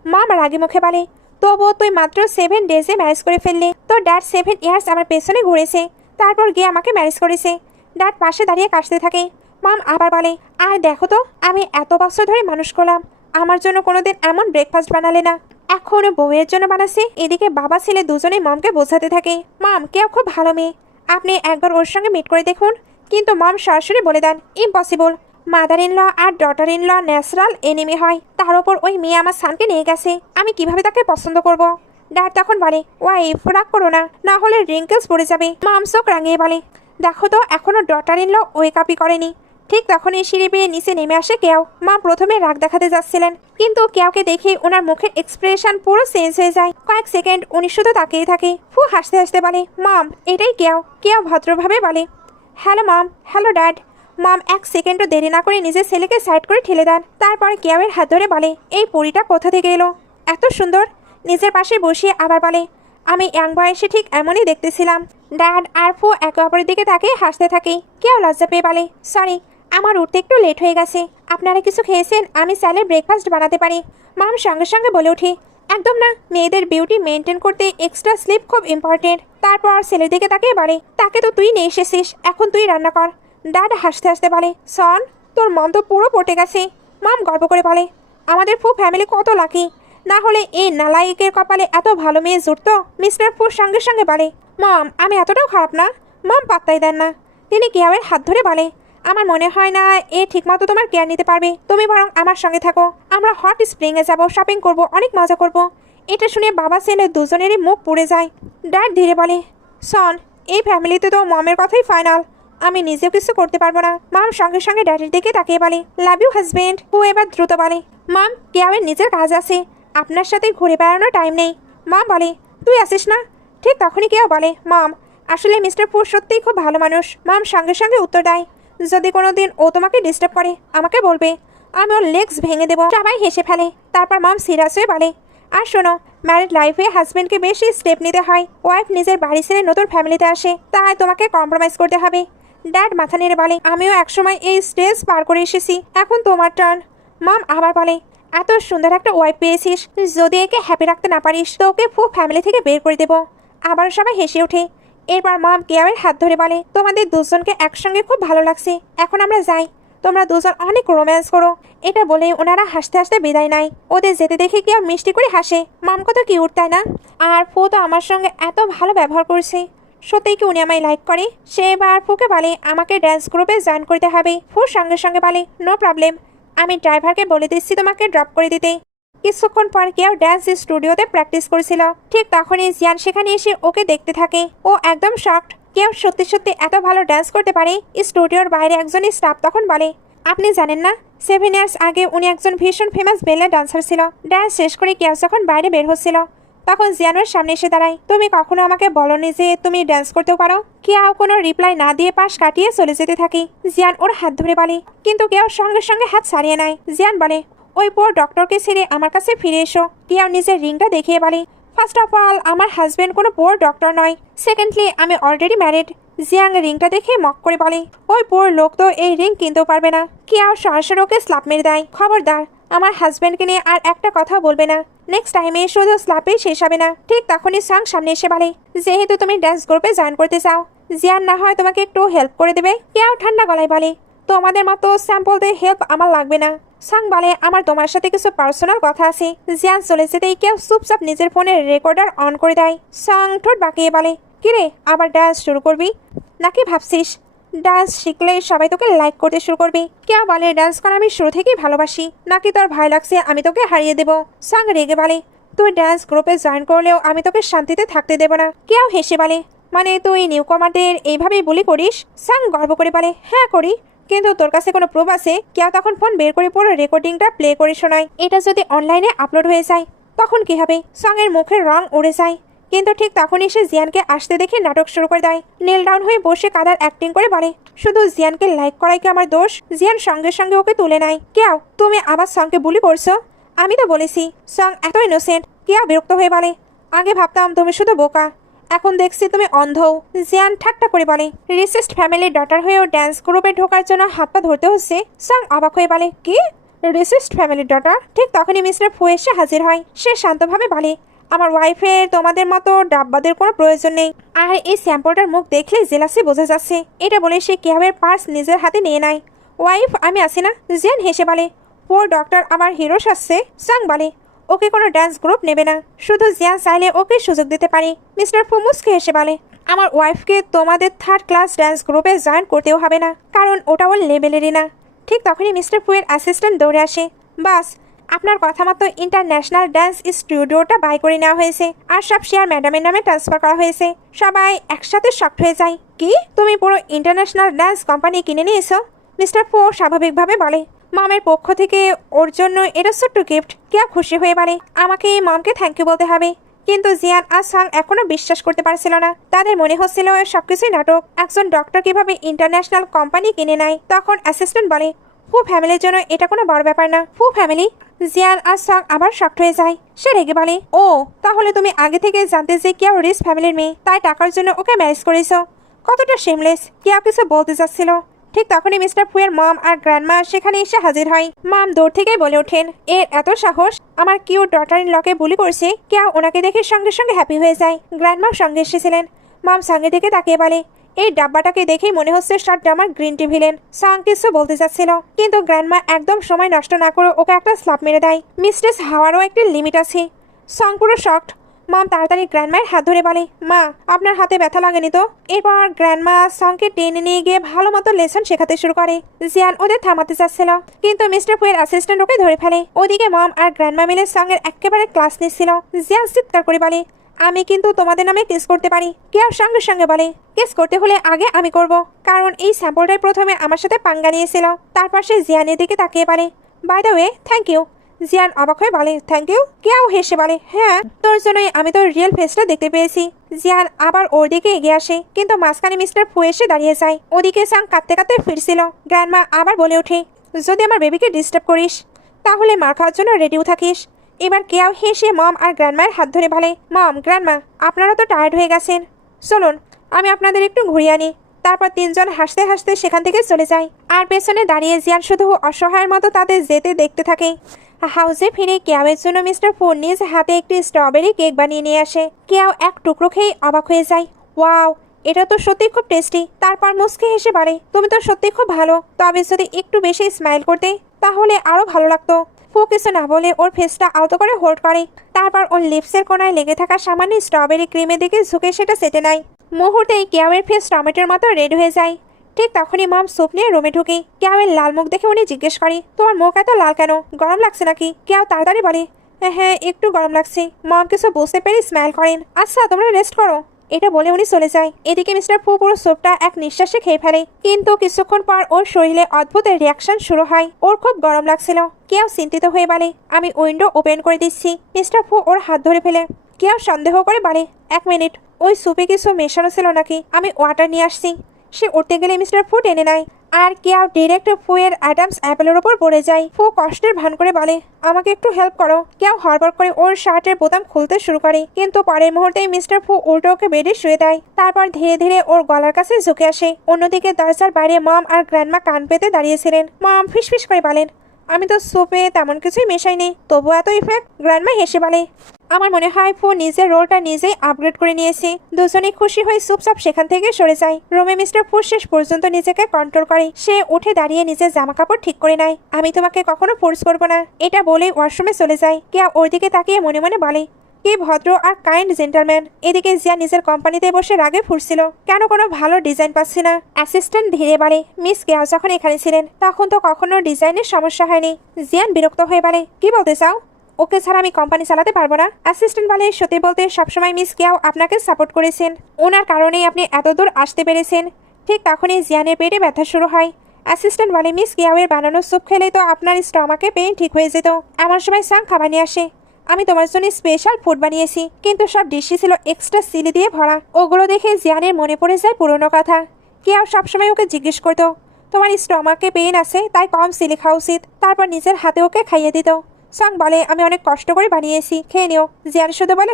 মম রাগী মুখে বলে, তবুও তুই মাত্র 7 ডেজে ম্যারেজ করে ফেললি। তোর ড্যাড 7 ইয়ার্স আমার পেছনে ঘুরেছে, তারপর গিয়ে আমাকে ম্যারেজ করেছে। ড্যাড পাশে দাঁড়িয়ে কাশতে থাকে। মম আবার বলে, আর দেখো তো, আমি এত বছর ধরে মানুষ করলাম, আমার জন্য কোনোদিন এমন ব্রেকফাস্ট বানালে না, এখনো বউয়ের জন্য বানাচ্ছে। এদিকে বাবা ছেলে দুজনেই মমকে বোঝাতে থাকে, মম কেউ খুব ভালো মেয়ে, আপনি একবার ওর সঙ্গে মিট করে দেখুন। কিন্তু মম সরাসরি বলে দেন, ইম্পসিবল। মাদার ইন ল আর daughter in law natural enemy হয়, তার ওপর ওই মেয়ে আমার সানকে নিয়ে গেছে, আমি কিভাবে তাকে পছন্দ করব। ড্যাড তখন বলে, ওয়াইফ রাগ করো না, না হলে রিঙ্কেলস পড়ে যাবে। মম চোখ রাঙিয়ে বলে, দেখো তো এখনো ডটার ইন ল ওয়েক আপই করেনি। ঠিক তখনই সিঁড়ি বেয়ে নিচে নেমে আসে কেউ। মা প্রথমে রাগ দেখাতে যাচ্ছিলেন, কিন্তু কেউকে দেখে ওনার মুখের এক্সপ্রেশন পুরো চেঞ্জ হয়ে যায়। কয়েক সেকেন্ড উনি শুধু তাকিয়ে থাকে। ফু হাসতে হাসতে বলে, মাম এটাই কেউ। কেউ ভদ্রভাবে বলে, hello mom. Hello dad. Mom এক সেকেন্ডও দেরি না করে নিজের ছেলেকে সাইড করে ঠেলে দেন। তারপর কেউয়ের হাত ধরে বলে, এই পরীটা কোথা থেকে এলো, এত সুন্দর। নিজের পাশে বসিয়ে আবার বলে, আমি ইয়াং বয়সে ঠিক এমনই দেখতেছিলাম। ড্যাড আর ফু একে অপরের দিকে তাকিয়ে হাসতে থাকে। কেউ লজ্জা পেয়ে বলে, সরি আমার উঠতে একটু লেট হয়ে গেছে, আপনারা কিছু খেয়েছেন, আমি চাইলে ব্রেকফাস্ট বানাতে পারি। মাম সঙ্গে সঙ্গে বলে ওঠে, একদম না, মেয়েদের বিউটি মেনটেন করতে এক্সট্রা স্লিপ খুব ইম্পর্টেন্ট। তারপর ছেলের দিকে তাকিয়ে বলে, তাকে তো তুই নিয়ে এসেছিস, এখন তুই রান্না কর। ড্যাড হাসতে হাসতে বলে, সন তোর মন তো পুরো পটে গেছে। মাম গর্ব করে বলে, আমাদের ফু ফ্যামিলি কত লাকি, না হলে এই নালায়িকের কপালে এত ভালো মেয়ে জুটতো। মিস্টার ফুর সঙ্গে সঙ্গে বলে, মাম আমি এতটাও খারাপ না। মাম পাত্তাই দেন না। তিনি কেয়ারের হাত ধরে বলে, আমার মনে হয় না এ ঠিকমতো তোমার কেয়ার নিতে পারবে, তুমি বরং আমার সঙ্গে থাকো, আমরা হট স্প্রিংয়ে যাব, শপিং করব, অনেক মজা করব। এটা শুনে বাবা ছেলে দুজনেরই মুখ পুড়ে যায়। ড্যাড ধীরে বলে, সন এই ফ্যামিলিতে তো মমের কথাই ফাইনাল, আমি নিজেও কিছু করতে পারবো না। মাম সঙ্গে সঙ্গে ড্যাডির দিকে তাকিয়ে বলে, লাভ ইউ হাজবেন্ড। ও এবার দ্রুত বলে, মাম কেয়ারের নিজের কাজ আছে, আপনার সাথে ঘুরে বেড়ানোর টাইম নেই। মাম বলে, তুই আসিস না। ঠিক তখনই কেউ বলে, মাম আসলে মিস্টার ফু সত্যিই খুব ভালো মানুষ। মাম সঙ্গে সঙ্গে উত্তর দেয়, যদি কোনোদিন ও তোমাকে ডিস্টার্ব করে আমাকে বলবে, আমি ওর লেগস ভেঙে দেবো। সবাই হেসে ফেলে। তারপর মাম সিরিয়াস হয়ে বলে, আর শোনো, ম্যারিড লাইফে হাজবেন্ডকে বেশি স্টেপ নিতে হয়, ওয়াইফ নিজের বাড়ি ছেড়ে নতুন ফ্যামিলিতে আসে, তাই তোমাকে কম্প্রোমাইজ করতে হবে। ড্যাড মাথা নেড়ে বলে, আমিও একসময় এই স্টেজ পার করে এসেছি, এখন তোমার টার্ন। মাম আবার বলে, এত সুন্দর একটা ওয়াইফ পেয়েছিস, যদি একে হ্যাপি রাখতে না পারিস তো ওকে ফু ফ্যামিলি থেকে বের করে দেবো। আবার সবাই হেসে ওঠে। এরপর মম কেয়ারের হাত ধরে বলে, তোমাদের দুজনকে একসঙ্গে খুব ভালো লাগছে, এখন আমরা যাই, তোমরা দুজন অনেক রোম্যান্স করো। এটা বলে ওনারা হাসতে হাসতে বিদায় নেয়। ওদের যেতে দেখে কেউ মিষ্টি করে হাসে। মম কত কিউট তাই না? আর ফু তো আমার সঙ্গে এত ভালো ব্যবহার করছে, সত্যিই কি উনি আমায় লাইক করে? সে এবার ফুকে বলে, আমাকে ড্যান্স গ্রুপে জয়েন করতে হবে। ফুর সঙ্গে সঙ্গে বলে, নো প্রবলেম, আমি ড্রাইভারকে বলে দিচ্ছি তোমাকে ড্রপ করে দিতে। কিছুক্ষণ পর কেউ ড্যান্স স্টুডিওতে প্র্যাকটিস করছিল। ঠিক তখনই জিয়ান সেখানে এসে ওকে দেখতে থাকে। ও একদম শকড, কেউ সত্যি সত্যি এত ভালো ড্যান্স করতে পারে। স্টুডিওর বাইরে একজন স্টাফ তখন বলে, আপনি জানেন না 7 ইয়ার্স আগে উনি একজন ভীষণ ফেমাস বেলে ডান্সার ছিল। ড্যান্স শেষ করে কেউ যখন বাইরে বের হচ্ছিল তখন জিয়ানোর সামনে এসে দাঁড়ায়, তুমি কখনো আমাকে বলনি যে তুমি ড্যান্স করতেও পারো? কেউ কোনো রিপ্লাই না দিয়ে পাশ কাটিয়ে চলে যেতে থাকে। জিয়ান ওর হাত ধরে বলে, কিন্তু কেউ সঙ্গে সঙ্গে হাত ছাড়িয়ে নেয়। জিয়ান বলে, ওই পোর ডক্টরকে ছেড়ে আমার কাছে ফিরে এসো। কেউ নিজের রিংটা দেখিয়ে বলে, ফার্স্ট অফ অল আমার হাজবেন্ড কোনো পোর ডক্টর নয়, সেকেন্ডলি আমি অলরেডি ম্যারিড। জিয়াং রিংটা দেখে মক করে বলে, ওই পোর লোক তো এই রিং কিনতেও পারবে না। কেউ সরাসরি ওকে স্ল্যাপ মেরে দেয়। খবরদার আমার হাজবেন্ডকে নিয়ে আর একটা কথা বলবে না, নেক্সট টাইমে শুধু স্ল্যাপেই শেষ হবে না। ঠিক তখনই সাং সামনে এসে বলে, যেহেতু তুমি ডান্স গ্রুপে জয়েন করতে চাও, জিয়ান না হয় তোমাকে একটু হেল্প করে দেবে। কেউ ঠান্ডা গলায় বলে, তোমাদের মতো স্যাম্পল দিয়ে হেল্প আমার লাগবে না। সাং বলে, আমার তোমার সাথে কিছু পার্সোনাল কথা আছে। জিয়ান চলে যেতেই কেউ চুপচাপ নিজের ফোনের রেকর্ডার অন করে দেয়। সাং ঠোঁট বাঁকিয়ে বলে, কিরে আবার ডান্স শুরু করবি নাকি ভাবছিস ডান্স শিখলে সবাই তোকে লাইক করতে শুরু করবি? কেউ বলে, ডান্স করা আমি শুরু থেকেই ভালোবাসি, নাকি তোর ভয় লাগছে আমি তোকে হারিয়ে দেবো? সাং রেগে বলে, তুই ডান্স গ্রুপে জয়েন করলেও আমি তোকে শান্তিতে থাকতে দেবো না। কেউ হেসে বলে, মানে তুই নিউ কমারদের এইভাবেই বুলি করিস? সাং গর্ব করে বলে, হ্যাঁ করি, কিন্তু তোর কাছে কোনো প্রুফ আছে? কেউ তখন ফোন বের করে পুরো রেকর্ডিংটা প্লে করে শোনায়। এটা যদি অনলাইনে আপলোড হয়ে যায় তখন কি হবে? সং এর মুখের রং উড়ে যায়। কিন্তু ঠিক তখনই সে জিয়ানকে আসতে দেখে নাটক শুরু করে দেয়। নীল ডাউন হয়ে বসে কাদার অ্যাক্টিং করে বলে, শুধু জিয়ানকে লাইক করাই কি আমার দোষ? জিয়ান সঙ্গে সঙ্গে ওকে তুলে নেয়। কেউ তুমি আবার সঙ্গকে বুলি করছো? আমি তো বলেছি সং এত ইনোসেন্ট। কেউ বিরক্ত হয়ে বলে, আগে ভাবতাম তুমি শুধু বোকা, এখন দেখছি তুমি অন্ধও। জিয়ান ঠাট্টা করে বলে, রিসেস্ট ফ্যামিলির ডটার হয়েও ডান্স গ্রুপে ঢোকার জন্য হাত পা ধরতে হচ্ছে? সং অবাক হয়ে বলে, কি রিসেস্ট ফ্যামিলির ডটার? ঠিক তখনই মিস্টার ফু এসে হাজির হয়। সে শান্তভাবে বলে, আমার ওয়াইফের তোমাদের মতো ডাব্বাদের কোনো প্রয়োজন নেই। আর এই স্যাম্পলটার মুখ দেখলে জেলাসি বোঝা যাচ্ছে। এটা বলে সে কিয়াবের পার্স নিজের হাতে নিয়ে নেয়। ওয়াইফ আমি আসি না? জিয়ান হেসে বলে। ও ডক্টর আবার হিরো সাজছে। সাং বলে ওকে কোনো ডান্স গ্রুপ নেবে না, শুধু জিয়ান চাইলে ওকে সুযোগ দিতে পারি। মিস্টার ফু মুস্কে হেসে বলে আমার ওয়াইফকে তোমাদের 3rd ক্লাস ডান্স গ্রুপে জয়েন করতেও হবে না, কারণ ওটা ওর লেভেলেরই না। ঠিক তখনই মিস্টার ফুয়ের অ্যাসিস্ট্যান্ট দৌড়ে আসে। বাস, আপনার কথা মতো ইন্টারন্যাশনাল ডান্স স্টুডিওটা বাই করে নেওয়া হয়েছে আর সব শেয়ার ম্যাডামের নামে ট্রান্সফার করা হয়েছে। সবাই একসাথে শক্ট হয়ে যায়। কি, তুমি পুরো ইন্টারন্যাশনাল ডান্স কোম্পানি কিনে নিয়েছো? মিস্টার ফু স্বাভাবিকভাবে বলে। মমের পক্ষ থেকে ওর জন্য এটা ছোট্ট গিফট। কে খুশি হয়ে বলে আমাকে মমকে থ্যাংক ইউ বলতে হবে। কিন্তু জিয়ান আর সাং এখনো বিশ্বাস করতে পারছিল না। তাদের মনে হচ্ছিল সবকিছুই নাটক। একজন ডক্টর কিভাবে ইন্টারন্যাশনাল কোম্পানি কিনে নেয়। তখন অ্যাসিস্ট্যান্ট বলে ফু ফ্যামিলির জন্য এটা কোনো বড় ব্যাপার না। ফু ফ্যামিলি? জিয়ান আর সাং আবার শক্ট হয়ে যায়। সে রেগে বলে ও তাহলে তুমি আগে থেকে জানতে যে কেউ রিস ফ্যামিলির মেয়ে, তাই টাকার জন্য ওকে ম্যারেজ করেছো। কতটা শেমলেস। কেউ কিছু বলতে চাচ্ছিল। ঠিক তখনই মিস্টার ফুয়ের মম আর গ্র্যান্ডমা সেখানে এসে হাজির হয়। মম দূর থেকেই বলে ওঠেন এর এত সাহস, আমার কিউট ডটার ইন লকে বুলি করছে। কেউ ওনাকে দেখে সঙ্গে সঙ্গে হ্যাপি হয়ে যায়। গ্র্যান্ডমাও সঙ্গে এসেছিলেন। মম সঙ্গে থেকে তাকিয়ে বলে এই ডাব্বাটাকে দেখেই মনে হচ্ছে শর্ট ড্রামার গ্রিন টি ভিলেন। সাং কিছু বলতে চাচ্ছিল, কিন্তু গ্র্যান্ডমা একদম সময় নষ্ট না করে ওকে একটা স্লাপ মেরে দেয়। মিস্ট্রেস হাওয়ারও একটি লিমিট আছে। সাং পুরো শকড। মম তাড়াতাড়ি গ্র্যান্ডমায়ের হাত ধরে বলে মা আপনার হাতে ব্যথা লাগেনি তো? এরপর গ্র্যান্ডমা সঙ্গে টেনে নিয়ে গিয়ে ভালো মতো লেসন শেখাতে শুরু করে। জিয়ান ওদের থামাতে চাচ্ছিল, কিন্তু মিস্টার ফুয়ের অ্যাসিস্ট্যান্ট ওকে ধরে ফেলে। ওদিকে মম আর গ্র্যান্ডমা মিলে সঙ্গের একেবারে ক্লাস নিচ্ছিল। জিয়ান চিৎকার করে বলে আমি কিন্তু তোমাদের নামে কিস করতে পারি। কেউ সঙ্গে সঙ্গে বলে কিস করতে হলে আগে আমি করব, কারণ এই স্যাম্পলটাই প্রথমে আমার সাথে পাঙ্গা নিয়েছিল। তারপর সে জিয়ানের দিকে তাকিয়ে পারে by the way thank you. Jian অবাক হয়ে বলে থ্যাংক ইউ? কেউ হেসে বলে হ্যাঁ, তোর জন্যই আমি তোর রিয়েল ফেসটা দেখতে পেয়েছি। জিয়ান আবার ওর দিকে এগিয়ে আসে, কিন্তু মাঝখানে মিস্টার ফু এসে দাঁড়িয়ে যায়। ওদিকে সাং কাঁদতে কাঁদতে ফিরছিল। গ্র্যান্ডমা আবার বলে ওঠে যদি আমার বেবিকে ডিস্টার্ব করিস তাহলে মার খাওয়ার জন্য রেডিও থাকিস। এবার কেউ হেসে মম আর গ্র্যান্ডমায়ের হাত ধরে বলে মম গ্র্যান্ডমা আপনারা তো টায়ার্ড হয়ে গেছেন, চলুন আমি আপনাদের একটু ঘুরিয়ে আনি। তারপর তিনজন হাসতে হাসতে সেখান থেকে চলে যায়। আর পেছনে দাঁড়িয়ে জিয়ান শুধু অসহায়ের মতো তাদের যেতে দেখতে থাকে। হাউসে ফিরে কেয়াওয়ের জন্য মিস্টার ফু নিজ হাতে একটি স্ট্রবেরি কেক বানিয়ে নিয়ে আসে। কেয়াও এক টুকরো খেয়ে অবাক হয়ে যায়। ওয়াও, এটা তো সত্যি খুব টেস্টি। তারপর মুস্কি হেসে বলে তুমি তো সত্যি খুব ভালো, তবে যদি একটু বেশি স্মাইল করতে তাহলে আরো ভালো লাগতো। ফু কিছু না বলে ওর ফেসটা আলতো করে হোল্ড করে। তারপর ওর লিপসের কোনায় লেগে থাকা সামান্য স্ট্রবেরি ক্রিমের দিকে ঝুঁকে সেটা সেটে নেয়। মুহূর্তেই কেয়াওয়ের ফেস টমেটোর মতো রেড হয়ে যায়। ঠিক তখনই মম স্যুপ নিয়ে রুমে ঢুকে। কেয়াওয়ের লাল মুখ দেখে উনি জিজ্ঞেস করে তোমার মুখ এত লাল কেন? গরম লাগছে নাকি? কেয়াও তাড়াতাড়ি বলে হ্যাঁ একটু গরম লাগছে। মম কিছু বুঝতে পেরে স্মাইল করেন। আচ্ছা তোমরা রেস্ট করো, এটা বলে উনি চলে যায়। এদিকে মিস্টার ফু পুরো স্যুপটা এক নিঃশ্বাসে খেয়ে ফেলে, কিন্তু কিছুক্ষণ পর ওর শরীরে অদ্ভুত রিয়াকশন শুরু হয়। ওর খুব গরম লাগছিল। কেউ চিন্তিত হয়ে বলে আমি উইন্ডো ওপেন করে দিচ্ছি। মিস্টার ফু ওর হাত ধরে ফেলে। কেউ সন্দেহ করে বলে এক মিনিট, ওই স্যুপে কিছু মেশানো ছিল নাকি? আমি ওয়াটার নিয়ে আসছি। সে উঠতে গেলে মিস্টার ফু টেনে নেয়, আর কেউ ডিরেক্ট ফুয়ের অ্যাডামস অ্যাপেলের ওপর পড়ে যায়। ফু কষ্টের ভান করে বলে আমাকে একটু হেল্প করো। কেউ হড়বড় করে ওর শার্টের বোতাম খুলতে শুরু করে, কিন্তু পরের মুহূর্তেই মিস্টার ফু উল্টো ওকে বেডে শুয়ে দেয়। তারপর ধীরে ধীরে ওর গলার কাছে ঝুঁকে আসে। অন্যদিকে দরজার বাইরে মম আর গ্র্যান্ডমা কান পেতে দাঁড়িয়েছিলেন। মম ফিসফিস করে বলেন আমি তো স্যুপে তেমন কিছুই মেশাইনি, তবু এত ইফেক্ট। গ্র্যান্ডমা হেসে বলে আমার মনে হয় ফু নিজের রোলটা নিজেই আপগ্রেড করে নিয়েছে। দুজনেই খুশি হয়ে চুপচাপ সেখান থেকে সরে যায়। রুমে মিস্টার ফু শেষ পর্যন্ত নিজেকে কন্ট্রোল করে। সে উঠে দাঁড়িয়ে নিজের জামা কাপড় ঠিক করে নেয়। আমি তোমাকে কখনো ফোর্স করবো না, এটা বলেই ওয়াশরুমে চলে যায়। কেয়া ওর দিকে তাকিয়ে মনে মনে বলে কি ভদ্র আর কাইন্ড জেন্টলম্যান। এদিকে জিয়া নিজের কোম্পানিতে বসে রাগে ফুটছিল, কেন কোনো ভালো ডিজাইন পাচ্ছি না। অ্যাসিস্ট্যান্ট ধীরে বলে মিস কেয়া যখন এখানে ছিলেন তখন তো কখনো ডিজাইনের সমস্যা হয়নি। জিয়ান বিরক্ত হয়ে বলে কি বলতে চাও? ওকে ছাড়া আমি কোম্পানি চালাতে পারবো না। অ্যাসিস্ট্যান্ট বলে সত্যি বলতে সবসময় মিস কেয়াও আপনাকে সাপোর্ট করেছেন, ওনার কারণেই আপনি এত দূর আসতে পেরেছেন। ঠিক তখনই জিয়ানের পেটে ব্যথা শুরু হয়। অ্যাসিস্ট্যান্ট বলে মিস কেয়াওয়ের বানানো স্যুপ খেলেই তো আপনার স্টমাকে পেইন ঠিক হয়ে যেত। এমন সময় সাং খাবার নিয়ে আসে। আমি তোমার জন্য স্পেশাল ফুড বানিয়েছি, কিন্তু সব ডিশই ছিল এক্সট্রা চিলি দিয়ে ভরা। ওগুলো দেখে জিয়ানের মনে পড়ে যায় পুরনো কথা। কেয়াও সবসময় ওকে জিজ্ঞেস করতো তোমার স্টমাকে পেইন আছে তাই কম চিলি খাওয়া উচিত। তারপর নিজের হাতে ওকে খাইয়ে দিত। সং বলে আমি অনেক কষ্ট করে বানিয়েছি, খেয়ে নিও। জিয়ান শুধু বলে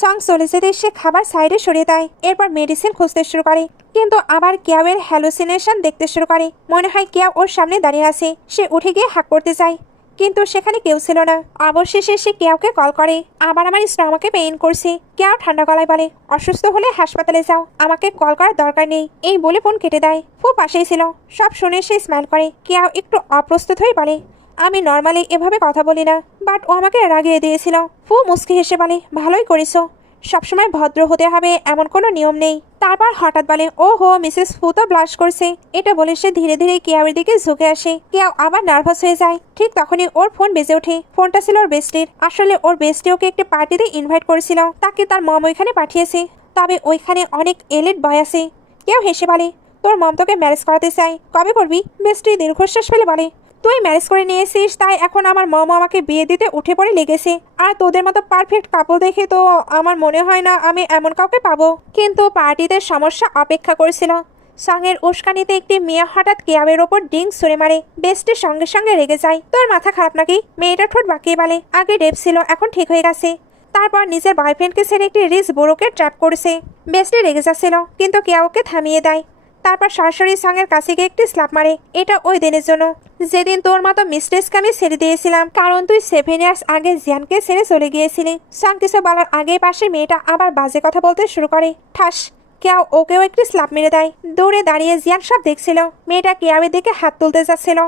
সং চলে যেতে সে খাবার সাইডে সরিয়ে দেয়। এরপর মেডিসিন খুঁজতে শুরু করে, কিন্তু আবার কেয়াওয়ের হ্যালুসিনেশন দেখতে শুরু করে। মনে হয় কেয়াও ওর সামনে দাঁড়িয়ে আছে। সে উঠে গিয়ে হাঁক করতে চায়, কিন্তু সেখানে কেউ ছিল না। অবশেষে সে কেউকে কল করে। আবার আমার স্টমাকে পেইন করছে। কেউ ঠান্ডা গলায় বলে, অসুস্থ হলে হাসপাতালে যাও, আমাকে কল করার দরকার নেই। এই বলে ফোন কেটে দেয়। ফু পাশেই ছিল। সব শুনে সে স্মাইল করে। কেউ একটু অপ্রস্তুত হয়ে বলে, আমি নর্মালি এভাবে কথা বলি না, বাট ও আমাকে রাগিয়ে দিয়েছিল। ফু মুস্কি হেসে বলে, ভালোই করেছো। সবসময় ভদ্র হতে হবে এমন কোনো নিয়ম নেই। তারপর হঠাৎ বলে, ও হো মিসেস ফু তো ব্লাশ করছে। এটা বলে সে ধীরে ধীরে কেয়াওয়ের দিকে ঝুঁকে আসে। কেয়াও আবার নার্ভাস হয়ে যায়। ঠিক তখনই ওর ফোন বেজে ওঠে। ফোনটা ছিল ওর বেস্টির। আসলে ওর বেস্টি ওকে একটি পার্টিতে ইনভাইট করেছিল। তাকে তার মম ওইখানে পাঠিয়েছে। তবে ওইখানে অনেক এলিট বয় আছে। কেউ হেসে বলে, তোর মম তোকে ম্যারেজ করাতে চাই, কবে করবি? বেস্টি দীর্ঘশ্বাস ফেলে বলে, তুই ম্যারেজ করে নিয়েছিস, তাই এখন আমার মম আমাকে বিয়ে দিতে উঠে পড়ে লেগেছে। আর তোদের মতো পারফেক্ট কাপল দেখে তো আমার মনে হয় না আমি এমন কাউকে পাবো। কিন্তু পার্টিতে সমস্যা অপেক্ষা করছিল। সঙ্গের উস্কানিতে একটি মেয়ে হঠাৎ কেয়াবের ওপর ডিং ছুড়ে মারে। বেস্টের সঙ্গে সঙ্গে রেগে যায়। তোর মাথা খারাপ নাকি? মেয়েটা ঠোঁট বাঁকিয়ে বলে, আগে ডেপ ছিল, এখন ঠিক হয়ে গেছে। তারপর নিজের বয়ফ্রেন্ডকে ছেড়ে একটি রিচ বুড়োকে ট্র্যাপ করেছে। বেস্টে রেগে যাচ্ছিল, কিন্তু কেয়াওকে থামিয়ে দেয়। তারপর সরাসরি সঙ্গের কাছে গিয়ে একটি স্ল্যাপ মারে। এটা ওই দিনের জন্য যেদিন তোর মতো মিস্ট্রেসকে আমি ছেড়ে দিয়েছিলাম, কারণ তুই 7 ইয়ার্স আগে জিয়ানকে ছেড়ে চলে গিয়েছিলি। সং কিছু বলার আগে পাশে মেয়েটা আবার বাজে কথা বলতে শুরু করে। ঠাস, কেউ ওকেও একটি স্ল্যাপ মেরে দেয়। দৌড়ে দাঁড়িয়ে জিয়ান সব দেখছিল। মেয়েটা কেয়াবের দিকে হাত তুলতে যাচ্ছিল।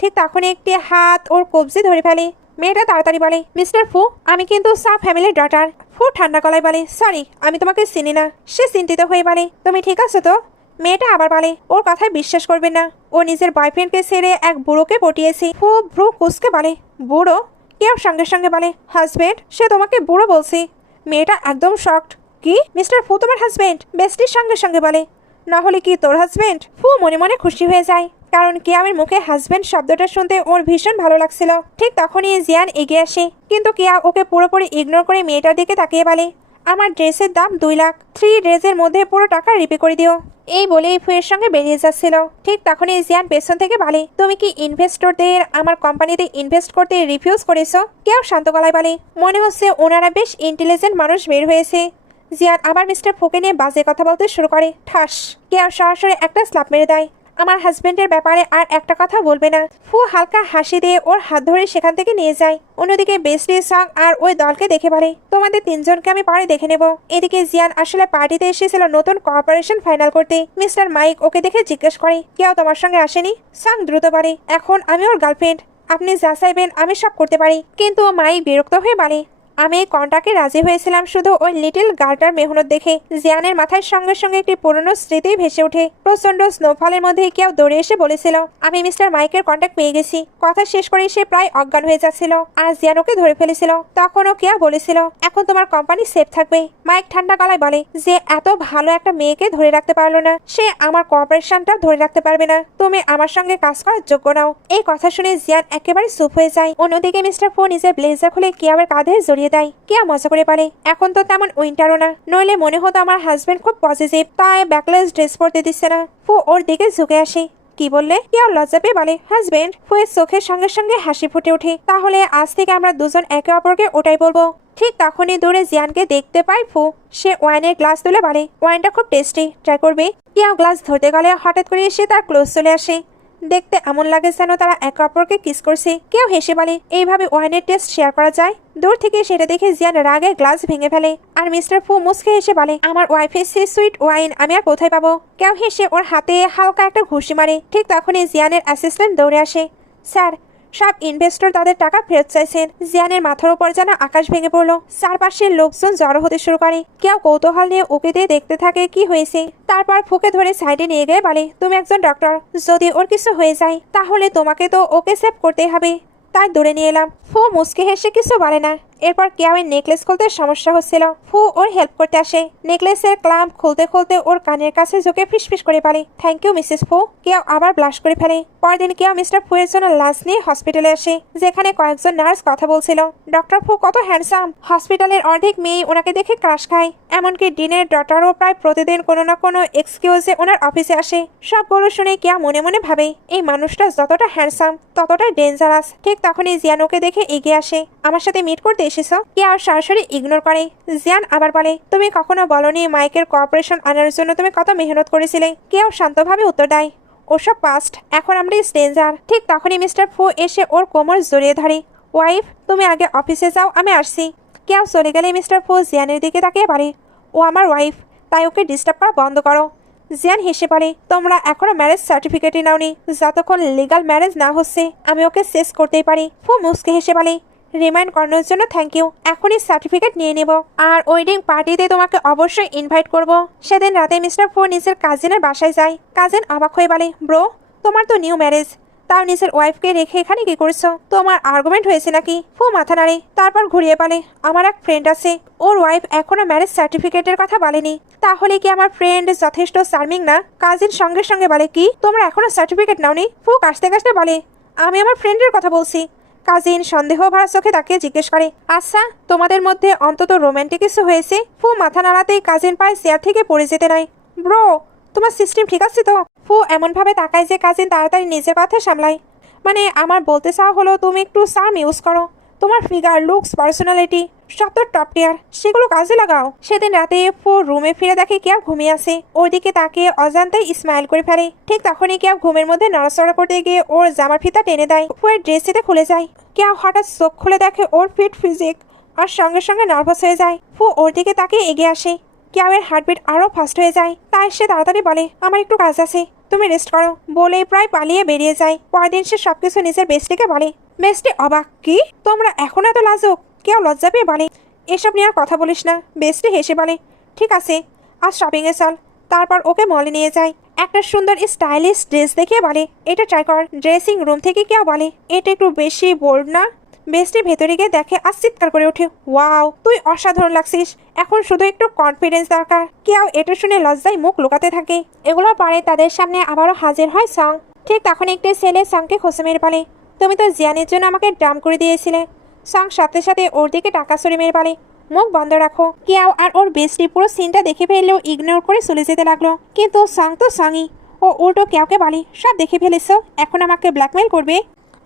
ঠিক তখনই একটি হাত ওর কবজি ধরে ফেলে। মেয়েটা তাড়াতাড়ি বলে, মিস্টার ফু, আমি কিন্তু সব ফ্যামিলির ডটার। ফু ঠান্ডা গলায় বলে, সরি, আমি তোমাকে চিনি না। সে চিন্তিত হয়ে বলে, তুমি ঠিক আছো তো? মেয়েটা আবার বলে, ওর কথায় বিশ্বাস করবে না, ও নিজের বয়ফ্রেন্ডকে ছেড়ে এক বুড়োকে পটিয়েছে। ফু ভ্রু কুসকে বলে, বুড়ো? কেউ সঙ্গে সঙ্গে বলে, হাজবেন্ড, সে তোমাকে বুড়ো বলছে। মেয়েটা একদম শকড। কি, মিস্টার ফু তোমার হাজবেন্ড? বেস্টির সঙ্গে সঙ্গে বলে, না হলে কি তোর হাজবেন্ড? ফু মনে মনে খুশি হয়ে যায়, কারণ কেয়ামের মুখে হাজবেন্ড শব্দটা শুনতে ওর ভীষণ ভালো লাগছিল। ঠিক তখনই জিয়ান এগিয়ে আসে, কিন্তু কেয়া ওকে পুরোপুরি ইগনোর করে মেয়েটার দিকে তাকিয়ে বলে, আমার ড্রেসের দাম 2 লাখ। 3 ড্রেসের মধ্যে পুরো টাকা রিপে করে দিও। এই বলেই ফুয়ের সঙ্গে বেরিয়ে যাচ্ছিল। ঠিক তখনই জিয়ান পেছন থেকে বলে, তুমি কি ইনভেস্টরদের আমার কোম্পানিতে ইনভেস্ট করতে রিফিউজ করেছো? কেউ শান্ত গলায় বলে, মনে হচ্ছে ওনারা বেশ ইন্টেলিজেন্ট মানুষ বের হয়েছে। জিয়ান আবার মিস্টার ফুকে নিয়ে বাজে কথা বলতে শুরু করে। ঠাস, কেউ সরাসরি একটা স্ল্যাপ মেরে দেয়। আমার হাজবেন্ডের ব্যাপারে আর একটা কথা বলবে না। ফু হালকা হাসি দিয়ে ওর হাত ধরে সেখান থেকে নিয়ে যায়। অন্যদিকে বেস্টি সং আর ওই দলকে দেখে বলে, তোমাদের 3জনকে আমি পরে দেখে নেব। এদিকে জিয়ান আসলে পার্টিতে এসেছিল নতুন কোঅপারেশন ফাইনাল করতে। মিস্টার মাইক ওকে দেখে জিজ্ঞেস করে, কেউ তোমার সঙ্গে আসেনি? সং দ্রুত বলে, এখন আমি ওর গার্লফ্রেন্ড, আপনি যা চাইবেন আমি সব করতে পারি। কিন্তু মাইক বিরক্ত হয়ে বলে, আমি এই কন্ট্রাক্টে রাজি হয়েছিলাম শুধু ওই লিটল গার্টার মেহনত দেখে। জিয়ানের মাথায় সঙ্গে সঙ্গে একটি পুরনো স্মৃতি ভেসে ওঠে। প্রচন্ড স্নোফলের মধ্যে কেউ দৌড়ে এসে বলেছিল, আমি মিস্টার মাইকের কন্ট্যাক্ট পেয়ে গেছি। কথা শেষ করে সে প্রায় অজ্ঞান হয়ে যাচ্ছিল, আর জিয়ান ওকে ধরে ফেলেছিল। তখনও কেউ বলেছিল, এখন তোমার কোম্পানি সেফ থাকবে। মাইক ঠান্ডা গলায় বলে, যে এত ভালো একটা মেয়েকে ধরে রাখতে পারলো না, সে আমার কোঅপারেশনটা ধরে রাখতে পারবে না। তুমি আমার সঙ্গে কাজ করার যোগ্য নাও। এই কথা শুনে জিয়ান একেবারে চুপ হয়ে যায়। অন্যদিকে মিস্টার ফো নিজের ব্লেজার খুলে কিয়াবের কাঁধে জড়িয়ে দেয়। কেয়া মজা করে পারে, এখন তো তেমন উইন্টারও না, নইলে মনে হতো আমার হাজবেন্ড খুব পজিটিভ, তাই ব্যাকলেস ড্রেস পরতে দিচ্ছে না। ফু ওর দিকে ঝুঁকে আসে। কি বললে? কেউ লজ্জা পেয়ে বলে, হাজবেন্ড। ফুয়ের চোখের সঙ্গে সঙ্গে হাসি ফুটে ওঠে। তাহলে আজ থেকে আমরা দুজন একে অপরকে ওটাই বলবো। ঠিক তখনই দূরে জিয়ানকে দেখতে পায় ফু। সে ওয়াইনের গ্লাস তুলে বলে, ওয়াইনটা খুব টেস্টি, ট্রাই করবে? কেউ গ্লাস ধরতে গেলে হঠাৎ করে এসে তার ক্লোজ চলে আসে। দেখতে এমন লাগে যেন তারা একে অপরকে কিস করছে। কেউ হেসে বলে, এইভাবে ওয়াইনের টেস্ট শেয়ার করা যায়? দূর থেকে সেটা দেখে জিয়ান রাগে গ্লাস ভেঙে ফেলে। আর মিস্টার ফু মুসকে হেসে বলে, আমার ওয়াইফের সে সুইট ওয়াইন আমি আর কোথায় পাবো? কেউ হেসে ওর হাতে হালকা একটা ঘুষি মারে। ঠিক তখনই জিয়ানের অ্যাসিস্ট্যান্ট দৌড়ে আসে। স্যার, সব ইনভেস্টর তাদের টাকা ফেরত চাইছেন। জিয়ানের মাথার উপর যেন আকাশ ভেঙে পড়লো। চারপাশের লোকজন জড়ো হতে শুরু করে। কেউ কৌতূহল নিয়ে ওকে দিয়ে দেখতে থাকে কি হয়েছে। তারপর ফুকে ধরে সাইডে নিয়ে গিয়ে বলে, তুমি একজন ডক্টর, যদি ওর কিছু হয়ে যায় তাহলে তোমাকে তো ওকে সেভ করতেই হবে, তাই দৌড়ে নিয়ে এলাম। ফু মুসকে হেসে কিছু বলে না। এরপর কেয়াওয়ের নেকলেস খুলতে সমস্যা হচ্ছিল। ফু ওর হেল্প করতে আসে। নেকলেসের ক্লাম্প খুলতে খুলতে ওর কানের কাছে ঝুঁকে ফিসফিস করে বলে, থ্যাংক ইউ মিসেস ফু। কেউ আবার ব্লাশ করে ফেলে। পরদিন কেউ মিস্টার ফু এর জন্য লাঞ্চ নিয়ে হসপিটালে আসে, যেখানে কয়েকজন নার্স কথা বলছিল। ডক্টর ফু কত হ্যান্ডসাম। হসপিটালের অর্ধেক মেয়ে ওনাকে দেখে ক্রাশ খায়। এমনকি ডিনের ডটারও প্রায় প্রতিদিন কোনো না কোনো এক্সকিউজে ওনার অফিসে আসে। সবগুলো শুনে কেয়া মনে মনে ভাবে, এই মানুষটা যতটা হ্যান্ডসাম ততটাই ডেঞ্জারাস। ঠিক তখনই জিয়ান ওকে দেখে এগিয়ে আসে। আমার সাথে মিট করতে এসেছো? কেয়া সরাসরি ইগনোর করে। জিয়ান আবার বলে, তুমি কখনো বলনি মাইকের কোঅপারেশন আনার জন্য তুমি কত মেহনত করেছিলে? কেউ শান্তভাবে উত্তর দেয়, ওসব পাস্ট, এখন আমরা স্ট্রেঞ্জার। ঠিক তখনই মিস্টার ফু এসে ওর কোমর জড়িয়ে ধরে। ওয়াইফ, তুমি আগে অফিসে যাও, আমি আসছি। কেউ চলে গেলে মিস্টার ফু জিয়ানের দিকে তাকিয়ে বলে, ও আমার ওয়াইফ, তাই ওকে ডিস্টার্ব করা বন্ধ করো। জিয়ান হেসে বলে, তোমরা এখনো ম্যারেজ সার্টিফিকেটই নাওনি। যতক্ষণ লিগাল ম্যারেজ না হচ্ছে আমি ওকে শেষ করতেই পারি। ফু মুসকে হেসে বলে, রিমাইন্ড করানোর জন্য থ্যাংক ইউ। এখনই সার্টিফিকেট নিয়ে নেব, আর ওয়েডিং পার্টিতে তোমাকে অবশ্যই ইনভাইট করব। সেদিন রাতে মিস্টার ফু নিজের কাজিনের বাসায় যায়। কাজিন অবাক হয়ে বলে, ব্রো, তোমার তো নিউ ম্যারেজ, তাও নিজের ওয়াইফকে রেখে এখানে কি করছো? তোমার আর্গুমেন্ট হয়েছে নাকি? ফু মাথা নাড়ে, তারপর ঘুরিয়ে বলে, আমার এক ফ্রেন্ড আছে, ওর ওয়াইফ এখনো ম্যারেজ সার্টিফিকেটের কথা বলেনি। তাহলে কি আমার ফ্রেন্ড যথেষ্ট চার্মিং না? কাজিন সঙ্গে সঙ্গে বলে, কি তোমরা এখনো সার্টিফিকেট নাওনি? ফু কাশতে কাশতে বলে, আমি আমার ফ্রেন্ডের কথা বলছি। কাজিন সন্দেহ ভরা চোখে তাকিয়ে জিজ্ঞেস করে, আচ্ছা তোমাদের মধ্যে অন্তত রোমান্টিক কিছু হয়েছে? ফু মাথা নাড়াতেই কাজিন পায়ে চেয়ার থেকে পড়ে যেতে নাই। ব্রো, তোমার সিস্টেম ঠিক আছে তো? ফু এমনভাবে তাকায় যে কাজিন তাড়াতাড়ি নিজের কথা সামলায়। মানে আমার বলতে চাওয়া হলো, তুমি একটু চার্ম ইউজ করো। তোমার ফিগার, লুকস, পার্সোনালিটি সব তো টপ টিয়ার, সেগুলো কাজে লাগাও। সেদিন রাতে ফু রুমে ফিরে দেখে কেউ ঘুমিয়ে আছে। ওইদিকে তাকিয়ে অজান্তেই স্মাইল করে ফেলে। ঠিক তখনই কেউ ঘুমের মধ্যে নড়াচড়া করতে গিয়ে ওর জামার ফিতা টেনে দেয়। ফুয়ের ড্রেসিতে খুলে যায়। কেউ হঠাৎ চোখ খুলে দেখে ওর ফিট ফিজিক, আর সঙ্গে সঙ্গে নার্ভাস হয়ে যায়। ফু ওর দিকে তাকিয়ে এগিয়ে আসে। কেউয়ের হার্টবিট আরো ফাস্ট হয়ে যায়। তাই সে তাড়াতাড়ি বলে, আমার একটু কাজ আছে, তুমি রেস্ট করো। বলে প্রায় পালিয়ে বেরিয়ে যায়। পরের দিন সে সবকিছু নিজের বেস্টিকে বলে। বেস্টি অবাক, কি তোমরা এখন এত লাজুক? কেউ লজ্জা পেয়ে বলে, এসব নিয়ে আর কথা বলিস না। বেস্টি হেসে বলে, ঠিক আছে, আজ শপিংয়ে চল। তারপর ওকে মলে নিয়ে যায়। একটা সুন্দর স্টাইলিশ ড্রেস দেখিয়ে বলে, এটা ট্রাই কর। ড্রেসিং রুম থেকে কেউ বলে, এটা একটু বেশি বোল্ড না? বেস্টি ভেতরে গিয়ে দেখে আর চিৎকার করে ওঠে, ওয়াও, তুই অসাধারণ লাগছিস। এখন শুধু একটু কনফিডেন্স দরকার। কেউ এটা শুনে লজ্জায় মুখ লুকাতে থাকে। এগুলোর পরে তাদের সামনে আবারও হাজির হয় সং। ঠিক তখন একটি ছেলে সংকে খোঁচে মেরে বলে, তুমি তো জিয়ানের জন্য আমাকে ডাম করে দিয়েছিলে। সং সাথে সাথে ওর দিকে টাকা সরে মেরে বলে, মুখ বন্ধ রাখো। কেউ আর ওর বেস্টি পুরো সিনটা দেখে ফেললেও ইগনোর করে চলে যেতে লাগলো। কিন্তু সং তো সঙ্গই, ও উল্টো কেউকে বলে, সব দেখে ফেলেছ, এখন আমাকে ব্ল্যাকমেইল করবে?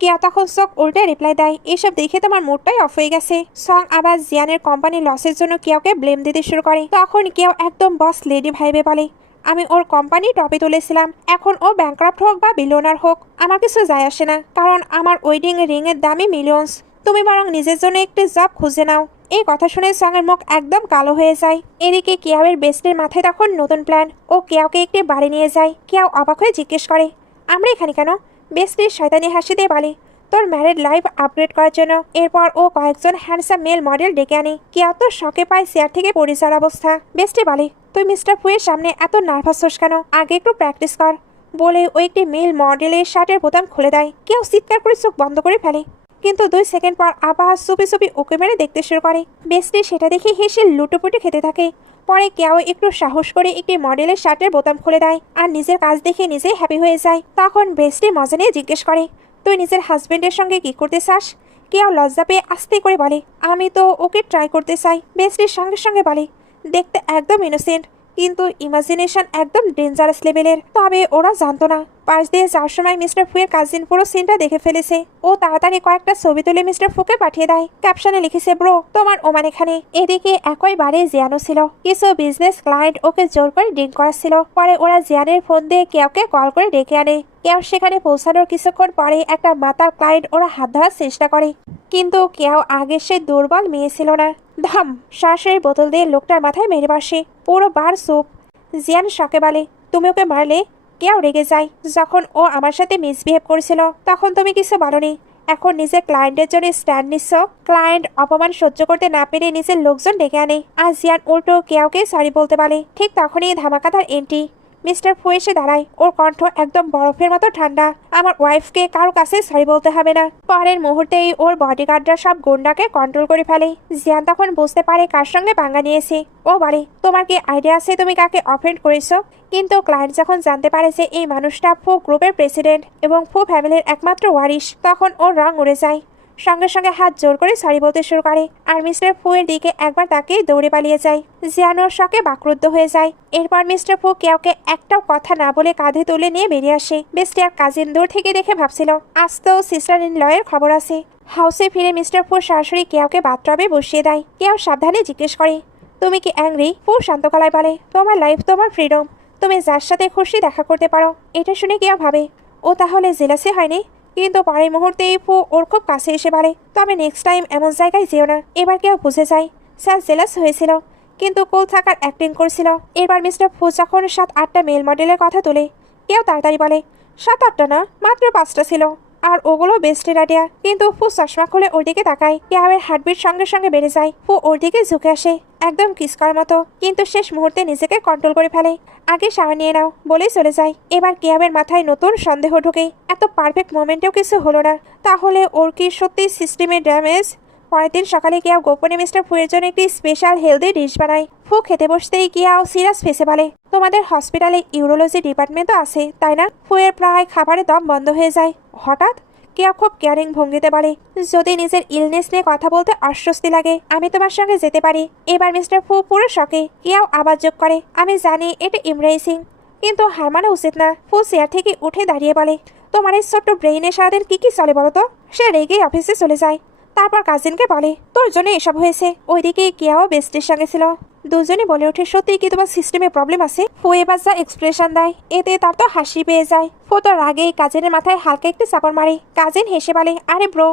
কেউ তখন চোখ উল্টে রিপ্লাই দেয়, এসব দেখে তোমার মুডটাই অফ হয়ে গেছে। সং আবার জিয়ানের কোম্পানির লসের জন্য কেউকে ব্লেম দিতে শুরু করে। তখন কেউ একদম বস লেডি ভাইবে বলে, আমি ওর কোম্পানি টপে তুলেছিলাম, এখন ও ব্যাংক্রাফ্ট হোক বা বিলিয়নার হোক আমার কিছু যায় আসে না, কারণ আমার ওয়েডিং রিং এর দামই মিলিয়নস। তুমি বরং নিজের জন্য একটি জব খুঁজে নাও। এই কথা শুনে সঙের মুখ একদম কালো হয়ে যায়। এদিকে কেয়াওয়ের বেস্টের মাথায় তখন নতুন প্ল্যান। ও কেয়াওকে একটি বাড়ি নিয়ে যায়। কেয়াও অবাক হয়ে জিজ্ঞেস করে, আমরা এখানে কেন? বেস্টির শয়তানি হাসি দিয়ে বলে, তোর ম্যারিড লাইফ আপগ্রেড করার জন্য। এরপর ও কয়েকজন হ্যান্ডসাম মেল মডেল ডেকে আনে। কেয়াও তো শকে পায় চেয়ার থেকে পড়ে যাওয়ার অবস্থা। বেস্টি বলে, তুই মিস্টার ফুয়ের সামনে এত নার্ভাস হোস কেন? আগে একটু প্র্যাকটিস কর। বলে ও একটি মেল মডেলের শার্টের বোতাম খুলে দেয়। কেউ চিৎকার করে চোখ বন্ধ করে ফেলে। কিন্তু 2 সেকেন্ড পর আবার চুপি চুপি ওকে মেরে দেখতে শুরু করে। বেস্টি সেটা দেখে হেসে লুটোপুটি খেতে থাকে। পরে কেউ একটু সাহস করে একটি মডেলের শার্টের বোতাম খুলে দেয় আর নিজের কাজ দেখে নিজেই হ্যাপি হয়ে যায়। তখন বেস্টি মজা নিয়ে জিজ্ঞেস করে, তুই নিজের হাজবেন্ডের সঙ্গে কি করতে চাস? কেউ লজ্জা পেয়ে আস্তে করে বলে, আমি তো ওকে ট্রাই করতে চাই। বেস্টির সঙ্গে সঙ্গে বলে, দেখতে একদম ইনোসেন্ট, কিন্তু ইমাজিনেশন একদম ডেঞ্জারাস লেভেলের। তবে ওরা জানতো না পাশ দিয়ে যাওয়ার সময় মিস্টার ফুয়ের কাজিন পুরো সিনটা দেখে ফেলেছে। ও তাড়াতাড়ি কয়েকটা ছবি তুলে মিস্টার ফুকে পাঠিয়ে দেয়। ক্যাপশনে লিখেছে, ব্রো তোমার ওমান এখানে। এদিকে একই বারে জিয়ানো ছিল। কিছু বিজনেস ক্লায়েন্ট ওকে জোর করে ড্রিঙ্ক করাচ্ছিল। পরে ওরা জিয়ানের ফোন দিয়ে কেউকে কল করে ডেকে আনে। কেউ সেখানে পৌঁছানোর কিছুক্ষণ পরে একটা মাতাল ক্লায়েন্ট ওরা হাত ধরার চেষ্টা করে, কিন্তু কেউ আগে সে দুর্বল মেয়ে ছিল না। ধাম, সরাসরি বোতল দিয়ে লোকটার মাথায় মেরে বসে। পুরো বার স্যুপ। জিয়ান শকে বলে, তুমি ওকে মারলে? কেউ রেগে যায়, যখন ও আমার সাথে মিসবিহেভ করেছিল তখন তুমি কিছু বলনি, এখন নিজের ক্লায়েন্টের জন্য স্ট্যান্ড নিচ্ছ। ক্লায়েন্ট অপমান সহ্য করতে না পেরে নিজের লোকজন ডেকে আনে আর জিয়ান উল্টো কেউকে সরি বলতে বলে। ঠিক তখনই ধামাকাদার এন্ট্রি। মিস্টার ফু এসে দাঁড়ায়। ওর কণ্ঠ একদম বরফের মতো ঠান্ডা। আমার ওয়াইফকে কারো কাছে সরি বলতে হবে না। পরের মুহূর্তেই ওর বডিগার্ডরা সব গুন্ডাকে কন্ট্রোল করে ফেলে। জিয়ান তখন বুঝতে পারে কার সঙ্গে পাঙ্গা নিয়েছে। ও বলে, তোমার কি আইডিয়া আছে তুমি কাকে অফেন্ড করেছো? কিন্তু ক্লায়েন্ট যখন জানতে পারে যে এই মানুষটা ফু গ্রুপের প্রেসিডেন্ট এবং ফু ফ্যামিলির একমাত্র ওয়ারিশ, তখন ওর রং উড়ে যায়। সঙ্গে সঙ্গে হাত জোর করে সরি বলতে শুরু করে আর মিস্টার ফু এর দিকে একবার তাকে দৌড়ে পালিয়ে যায়। জিয়ানোর শকে বাকরুদ্ধ হয়ে যায়। এরপর মিস্টার ফু কেউকে একটাও কথা না বলে কাঁধে তুলে নিয়ে বেরিয়ে আসে। বেস্টি আর কাজিন দূর থেকে দেখে ভাবছিল আজ তো সিস্টার ইন লয়ের খবর আছে। হাউসে ফিরে মিস্টার ফু সরাসরি কেউকে বাথটবে বসিয়ে দেয়। কেউ সাবধানে জিজ্ঞেস করে, তুমি কি অ্যাংরি? ফু শান্ত গলায় বলে, তোমার লাইফ তোমার ফ্রিডম, তুমি যার সাথে খুশি দেখা করতে পারো। এটা শুনে কেউ ভাবে ও তাহলে জেলাসি হয়নি, কিন্তু পরের মুহূর্তেই ফু ওর খুব কাছে এসে বলে, তবে নেক্সট টাইম এমন জায়গায় যেও না। এবার কেউ বুঝে যায় স্যার জেলাস হয়েছিল, কিন্তু কুল থাকার অ্যাক্টিং করছিল। এবার মিস্টার ফু যখন 7-8টা মেল মডেলের কথা তোলে, কেউ তাড়াতাড়ি বলে 7-8টা না, মাত্র 5টা ছিল, আর ওগুলো বেস্টের আইডিয়া। কিন্তু ফু চশমা খুলে ওর দিকে তাকায়, কেয়াওয়ের হার্টবিট সঙ্গে সঙ্গে বেড়ে যায়। ফু ওর দিকে ঝুঁকে আসে, একদম কিস করার মতো, কিন্তু শেষ মুহূর্তে নিজেকে কন্ট্রোল করে ফেলে। আগে শাওয়ার নিয়ে নাও বলেই চলে যায়। এবার কেয়াওয়ের মাথায় নতুন সন্দেহ ঢোকে, এত পারফেক্ট মোমেন্টেও কিছু হলো না, তাহলে ওর কি সত্যি সিস্টেমের ড্যামেজ? পরের দিন সকালে কিয়াও গোপনে মিস্টার ফুয়ের জন্য একটি স্পেশাল হেলদি ডিশ বানায়। ফু খেতে বসতেই কিয়াও সিরিয়াস ফেসে বলে, তোমাদের হসপিটালে ইউরোলজি ডিপার্টমেন্টও আছে তাই না? ফুয়ের প্রায় খাবারে দম বন্ধ হয়ে যায়। হঠাৎ কিয়াও খুব কেয়ারিং ভঙ্গিতে বলে, যদি নিজের ইলনেস নিয়ে কথা বলতে অস্বস্তি লাগে আমি তোমার সঙ্গে যেতে পারি। এবার মিস্টার ফু পুরো শকে। কিয়াও আবার যোগ করে, আমি জানি এটা ইমব্রেসিং, কিন্তু হার মানা উচিত না। ফু চেয়ার থেকে উঠে দাঁড়িয়ে বলে, তোমার এই ছোট্ট ব্রেইনে সারাদিন কি কি চলে বলো তো? সে রেগে অফিসে চলে যায়। তারপর কাজিনকে বলে, তোর জন্য এসব হয়েছে। ওইদিকে কিয়াও বেস্টের সঙ্গে ছিল। দুজনে বলে ওঠে, সত্যি কি তোমার সিস্টেমে প্রবলেম আছে? ফু এবার যা এক্সপ্রেশন দেয়, এতে তার তো হাসি পেয়ে যায়। ফু তো রাগে কাজিনের মাথায় হালকা একটু চাপড় মারে। কাজিন হেসে বলে, আরে ব্রো,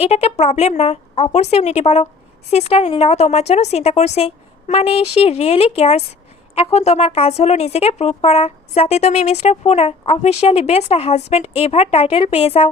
এটাকে প্রবলেম না, অপরচুনিটি বলো। সিস্টার ইন ল তোমার জন্য চিন্তা করছে, মানে শি রিয়েলি কেয়ার্স। এখন তোমার কাজ হলো নিজেকে প্রুভ করা, যাতে তুমি মিস্টার ফু না officially best husband ever title পেয়ে যাও।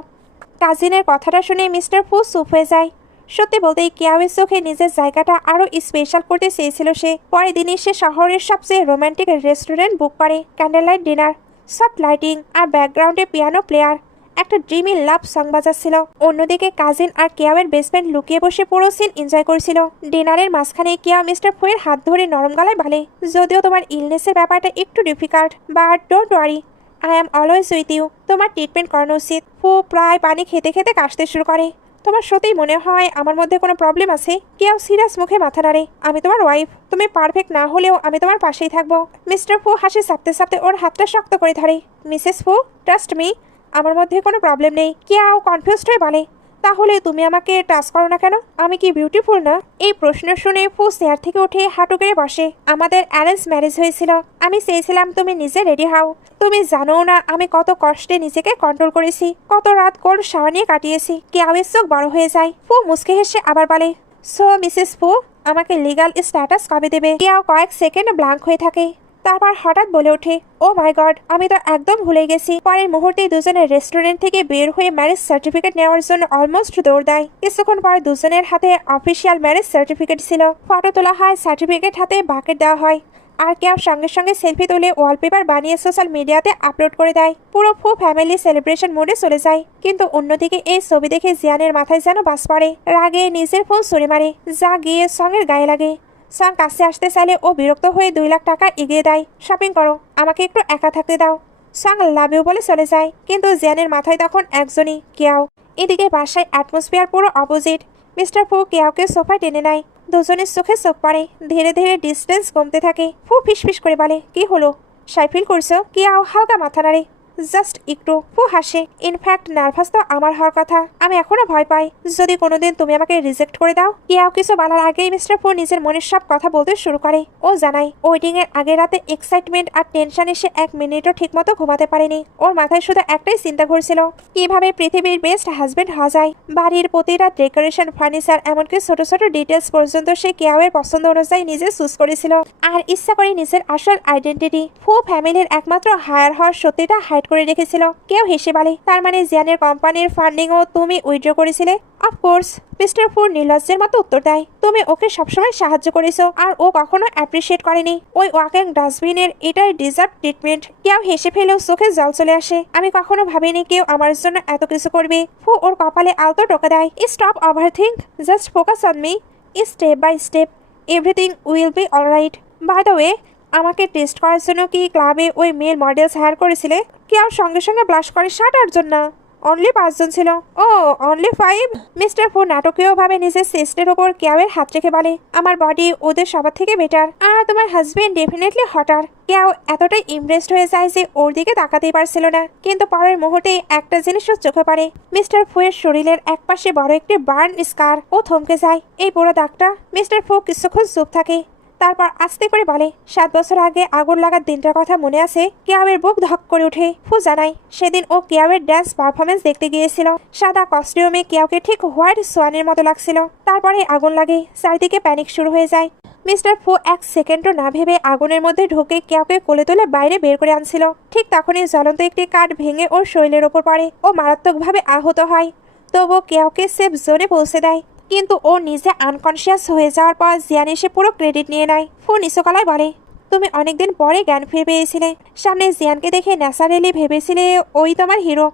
কাজিনের কথাটা শুনে মিস্টার ফু চুপ হয়ে যায়। সত্যি বলতেই কিয়াওয়ের চোখে নিজের জায়গাটা আরও স্পেশাল করতে চেয়েছিল সে। পরের দিনই সে শহরের সবচেয়ে রোমান্টিক রেস্টুরেন্ট বুক করে। Candle light dinner, soft lighting আর ব্যাকগ্রাউন্ডে পিয়ানো প্লেয়ার, একটা ড্রিমি লাভ সং বাজাচ্ছিল। অন্যদিকে কাজিন আর কিয়াওয়ের বেস্টফ্রেন্ড লুকিয়ে বসে পুরো সিন এনজয় করছিল। ডিনারের মাঝখানে কিয়াও মিস্টার ফুয়ের হাত ধরে নরম গলায় বলে, যদিও তোমার ইলনেসের ব্যাপারটা একটু difficult, but don't worry, I am always with you. তোমার ট্রিটমেন্ট করানো উচিত। ফু প্রায় পানি খেতে খেতে কাশতে শুরু করে। তোমার সত্যিই মনে হয় আমার মধ্যে কোনো প্রবলেম আছে? কেউ সিরিয়াস মুখে মাথা নাড়ে। আমি তোমার ওয়াইফ, তুমি পারফেক্ট না হলেও আমি তোমার পাশেই থাকবো। মিস্টার ফু হাসি চাপতে চাপতে ওর হাতটা শক্ত করে ধরে। মিসেস ফু, ট্রাস্ট মি, আমার মধ্যে কোনো প্রবলেম নেই। কেউ কনফিউজড হয়ে বলে, তাহলে তুমি আমাকে টাচ করো না কেন? আমি কি বিউটিফুল না? এই প্রশ্ন শুনে ফু চেয়ার থেকে উঠে হাঁটু করে বসে। আমাদের অ্যারেঞ্জ ম্যারেজ হয়েছিল, আমি চেয়েছিলাম তুমি নিজে রেডি হও। তুমি জানো না আমি কত কষ্টে নিজেকে কন্ট্রোল করেছি, কত রাত কোল্ড শাওয়ার নিয়ে কাটিয়েছি। কেয়াওয়ের চোখ বড় হয়ে যায়। ফু মুচকে হেসে আবার বলে, সো মিসেস ফু, আমাকে লিগাল স্ট্যাটাস কবে দেবে? কেয়াও কয়েক সেকেন্ড ব্ল্যাঙ্ক হয়ে থাকে, তারপর হঠাৎ বলে ওঠে, ও মাই গড, আমি তো একদম ভুলে গেছি। পরের মুহূর্তেই দুজনের রেস্টুরেন্ট থেকে বের হয়ে ম্যারেজ সার্টিফিকেট নেওয়ার জন্য অলমোস্ট দৌড় দেয়। কিছুক্ষণ পর দুজনের হাতে অফিসিয়াল ম্যারেজ সার্টিফিকেট ছিল। ফটো তোলা হয়, সার্টিফিকেট হাতে বাকেট দেওয়া হয়, আর কেউ সঙ্গে সঙ্গে সেলফি তুলে ওয়ালপেপার বানিয়ে সোশ্যাল মিডিয়াতে আপলোড করে দেয়। পুরো ফু ফ্যামিলি সেলিব্রেশন মোডে চলে যায়। কিন্তু অন্যদিকে এই ছবি দেখে জিয়ানের মাথায় যেন বাস পড়ে। রাগে নিজের ফোন ছুড়ে মারে, যা গিয়ে সঙ্গের গায়ে লাগে। সং কাছে আসতে চাইলে ও বিরক্ত হয়ে 2 লাখ টাকা এগিয়ে দেয়। শপিং করো, আমাকে একটু একা থাকতে দাও। সং লাভ ইউ বলে চলে যায়, কিন্তু জিয়ানের মাথায় তখন একজনই, কেয়াও। এদিকে বাসায় অ্যাটমসফিয়ার পুরো অপোজিট। মিস্টার ফু কেয়াওকে সোফায় টেনে নেয়। দুজনের চোখে চোখ পড়ে, ধীরে ধীরে ডিস্টেন্স কমতে থাকে। ফু ফিসফিস করে বলে, কি হলো, সাই ফিল করছো? কেয়াও হালকা মাথা নাড়ে, জাস্ট একটু। ফু হাসে, ইনফ্যাক্ট নার্ভাস তো আমার হওয়ার কথা, আমি এখনো ভয় পাই যদি কোনোদিন তুমি আমাকে রিজেক্ট করে দাও। কেয়াও কিছু বলার আগেই মিস্টার ফু নিজের মনের সব কথা বলতে শুরু করে। ও জানায় ওয়েডিং এর আগের রাতে এক্সাইটমেন্ট আর টেনশনে সে 1 মিনিটও ঠিকমতো ঘুমাতে পারেনি। ওর মাথায় শুধু একটাই চিন্তা ঘুরছিল, কিভাবে পৃথিবীর বেস্ট হাজবেন্ড হওয়া যায়। বাড়ির প্রতিটা ডেকোরেশন, ফার্নিচার, এমনকি ছোট ছোট ডিটেলস পর্যন্ত সে কেয়াওয়ের পছন্দ অনুযায়ী নিজে চুজ করেছিল, আর ইচ্ছা করে নিজের আসল আইডেন্টিটি, ফু ফ্যামিলির একমাত্র হায়ার হওয়ার সত্যিটা হাইড করে রেখেছিল। কেউ হেসে বলে, তার মানে জিয়ানের কোম্পানির ফান্ডিংও তুমি উইথড্র করেছিলে? অফকোর্স, মিস্টার ফু নির্লজ্জের মতো উত্তর দেয়। তুমি ওকে সবসময় সাহায্য করেছো, আর ও কখনো অ্যাপ্রিসিয়েট করেনি ওই ওয়াকিং ডাস্টবিনের এটাই ডিজার্ভ ট্রিটমেন্ট। কেউ হেসে ফেলেও চোখে জল চলে আসে। আমি কখনো ভাবিনি কেউ আমার জন্য এত কিছু করবে। ফু ওর কপালে আলতো টোকা দেয়, stop over think, just focus on me, step by step, everything will be alright. By the way, আমাকে টেস্ট করার জন্য কি ক্লাবে ওই মেল মডেলস হায়ার করেছিলে? কেউ সঙ্গে সঙ্গে ব্লাশ করে, 7-8 জন না, অনলি 5 জন ছিল। ও অনলি 5? মিস্টার ফু নাটকীয়ভাবে নিজের চেস্টের ওপর কেয়াওয়ের হাত রেখে বলে, আমার বডি ওদের সবার থেকে বেটার, আর তোমার হাজবেন্ড ডেফিনেটলি হটার। কেউ এতটাই ইমপ্রেসড হয়ে যায় যে ওর দিকে তাকাতেই পারছিল না। কিন্তু পরের মুহূর্তে একটা জিনিসও চোখে পড়ে, মিস্টার ফুয়ের শরীরের একপাশে বড় একটি বার্ন স্কার। ও থমকে যায়, এই বড় দাগটা। মিস্টার ফু কিছুক্ষণ চুপ থাকে, তারপর আস্তে করে বলে, 7 বছর আগে আগুন লাগার দিনটার কথা মনে আছে? কেয়াওয়ের বুক ধক করে ওঠে। ফু জানাই, সেদিন ও কেয়াওয়ের ড্যান্স পারফরমেন্স দেখতে গিয়েছিল। সাদা কস্টিউমে কেয়াওকে ঠিক হোয়াইট সোয়ানের মতো লাগছিল। তারপরে আগুন লাগে, চারিদিকে প্যানিক শুরু হয়ে যায়। মিস্টার ফু 1 সেকেন্ডও না ভেবে আগুনের মধ্যে ঢুকে কেয়াওকে কোলে তুলে বাইরে বের করে আনছিল। ঠিক তখনই জ্বলন্ত একটি কাঠ ভেঙে ওর শরীরের ওপর পড়ে। ও মারাত্মকভাবে আহত হয়। তবুও কেয়াওকে সেফ জোনে পৌঁছে দেয়। কিন্তু ও নিজে আনকনশিয়াস হয়ে যাওয়ার পর জিয়ান এসে পুরো ক্রেডিট নিয়ে নেয়। ফু নিচুকলায় বলে, তুমি অনেকদিন পরে জ্ঞান ফিরে পেয়েছিলে। সামনে জিয়ানকে দেখে ন্যাচারালি ভেবেছিলে ওই তোমার হিরো।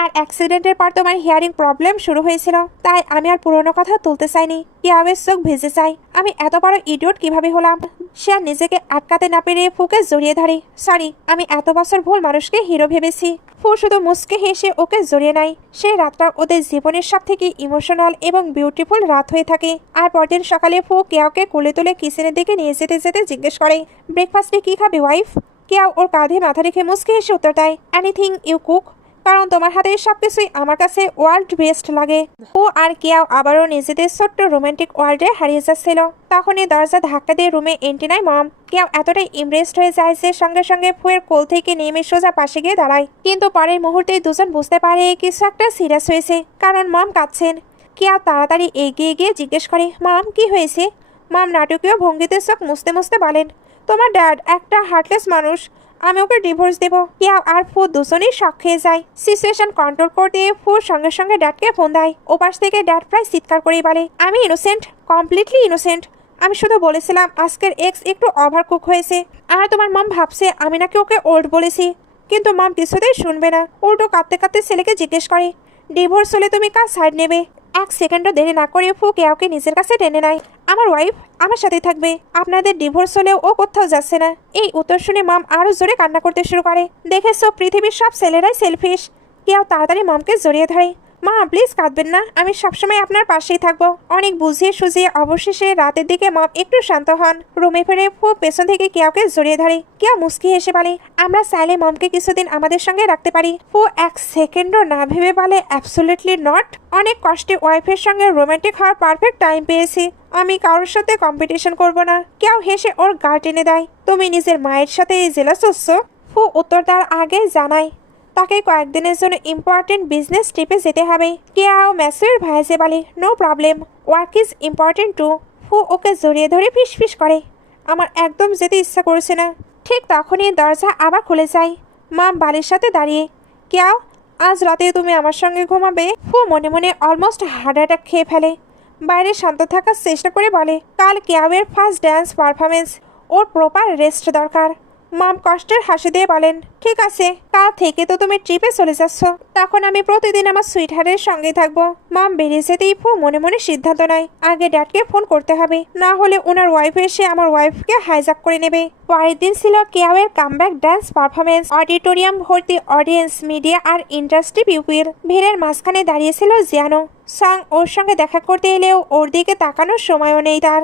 আর অ্যাক্সিডেন্টের পর তোমার হিয়ারিং প্রবলেম শুরু হয়েছিল, তাই আমি আর পুরোনো কথা তুলতে চাইনি। কেয়াওয়ের চোখ ভেজে চাই, আমি এত বড় ইডিয়ট কিভাবে হলাম। সে আর নিজেকে আটকাতে না পেরে ফুকে জড়িয়ে ধরে। সরি, আমি এত বছর ভুল মানুষকে হিরো ভেবেছি। ফু শুধু মুচকে হেসে ওকে জড়িয়ে নেয়। সেই রাতটা ওদের জীবনের সব থেকে ইমোশনাল এবং বিউটিফুল রাত হয়ে থাকে। আর পরদিন সকালে ফু কেয়াওকে কোলে তুলে কিচেনের দিকে নিয়ে যেতে যেতে জিজ্ঞেস করে, ব্রেকফাস্টে কি খাবে ওয়াইফ? কেয়াও ওর কাঁধে মাথা রেখে মুচকে হেসে উত্তর দেয়, এনিথিং ইউ কুক, কারণ তোমার হাতের সবকিছুই আমার কাছে ওয়ার্ল্ড বেস্ট লাগে। ও আর কেয়াও আবারও নিজেদের ছোট্ট রোমান্টিক ওয়ার্ল্ডে হারিয়ে যাচ্ছিল। তখনই দরজা ধাক্কা দিয়ে রুমে এন্ট্রি নেয় মম। কেয়াও এতটাই ইমপ্রেসড হয়ে যায় যে সঙ্গে সঙ্গে ফুয়ের কোল থেকে নেমে সোজা পাশে গিয়ে দাঁড়ায়। কিন্তু পরের মুহূর্তেই দুজন বুঝতে পারে কিছু একটা সিরিয়াস হয়েছে, কারণ মম কাঁদছেন। কেয়াও তাড়াতাড়ি এগিয়ে গিয়ে জিজ্ঞেস করে, মম কি হয়েছে? মম নাটকীয় ভঙ্গিতে চোখ মুছতে মুছতে বলেন, তোমার ড্যাড একটা হার্টলেস মানুষ, আমি ওকে ডিভোর্স দেবো। কেয়াও আর ফু দুজনেই শক খেয়ে যায়। সিচুয়েশন কন্ট্রোল করতে ফু সঙ্গে সঙ্গে ড্যাডকে ফোন দেয়। ওপাশ থেকে ড্যাড প্রায় চিৎকার করেই বলে, আমি ইনোসেন্ট, কমপ্লিটলি ইনোসেন্ট। আমি শুধু বলেছিলাম আজকের এক্স একটু ওভারকুক হয়েছে, আর তোমার মম ভাবছে আমি নাকি ওকে ওল্ড বলেছি। কিন্তু মম কিছুতেই শুনবে না, উল্টো কাঁদতে কাঁদতে ছেলেকে জিজ্ঞেস করে, ডিভোর্স হলে তুমি কার সাইড নেবে? 1 সেকেন্ডও দেরি না করে ফু কেয়াওকে নিজের কাছে টেনে নেয়। আমার ওয়াইফ আমার সাথেই থাকবে, আপনাদের ডিভোর্স হলেও ও কোথাও যাচ্ছে না। এই উত্তর শুনে মম আরো জোরে কান্না করতে শুরু করে। দেখেছো, পৃথিবীর সব ছেলেরাই সেলফিশ। কেয়াও তাড়াতাড়ি মমকে জড়িয়ে ধরে। মা প্লিজ কাঁদবেন না, আমি সবসময় আপনার পাশেই থাকবো। অনেক বুঝিয়ে সুঝিয়ে অবশেষে রাতের দিকে মম একটু শান্ত হন। রুমে ফিরে ফু পেছন থেকে কেয়াওকে জড়িয়ে ধরে। কেয়াও মুস্কি হেসে বলে, আমরা চাইলে মমকে কিছুদিন আমাদের সঙ্গে রাখতে পারি। ফু 1 সেকেন্ডও না ভেবে বলে, অ্যাবসলিউটলি নট। অনেক কষ্টে ওয়াইফের সঙ্গে রোমান্টিক হওয়ার পারফেক্ট টাইম পেয়েছি, আমি কারোর সাথে কম্পিটিশন করব না। কেউ হেসে ওর গা টেনে দেয়। তুমি নিজের মায়ের সাথে এই জেলাস হচ্ছ? ফু উত্তর দেওয়ার আগে জানাই তাকে কয়েকদিনের জন্য ইম্পর্টেন্ট বিজনেস ট্রিপে যেতে হবে। কেয়াও ম্যাসুয়ের ভাইজে বলে, no problem, work is important too. Fu ওকে জড়িয়ে ধরে ফিসফিস করে, আমার একদম যেতে ইচ্ছা করছে না। ঠিক তখনই দরজা আবার খুলে যায়। মা বাড়ির সাথে দাঁড়িয়ে, কেয়াও আজ রাতে তুমি আমার সঙ্গে ঘুমাবে? ফু মনে মনে অলমোস্ট হার্ট অ্যাটাক খেয়ে ফেলে। বাইরে শান্ত থাকার চেষ্টা করে বলে, কাল কেয়াওয়ের ফার্স্ট ড্যান্স পারফরমেন্স, ওর প্রপার রেস্ট দরকার। মম কষ্টের হাসি দিয়ে বলেন, ঠিক আছে, কাল থেকে তো তুমি ট্রিপে চলে যাচ্ছ, তখন আমি প্রতিদিন আমার সুইটহার্টের সঙ্গে থাকবো। মম বেরিয়ে যেতেই ফু মনে মনে সিদ্ধান্ত নেয়, আগে ড্যাডকে ফোন করতে হবে, না হলে ওনার ওয়াইফ এসে আমার ওয়াইফকে হাইজ্যাক করে নেবে। পরের দিন ছিল কেয়াওয়ের কামব্যাক ড্যান্স পারফরমেন্স। অডিটোরিয়াম ভর্তি অডিয়েন্স, মিডিয়া আর ইন্ডাস্ট্রি পিউপিল। ভিড়ের মাঝখানে দাঁড়িয়েছিল জিয়ানো। সং ওর সঙ্গে দেখা করতে এলেও ওর দিকে তাকানোর সময়ও নেই তার।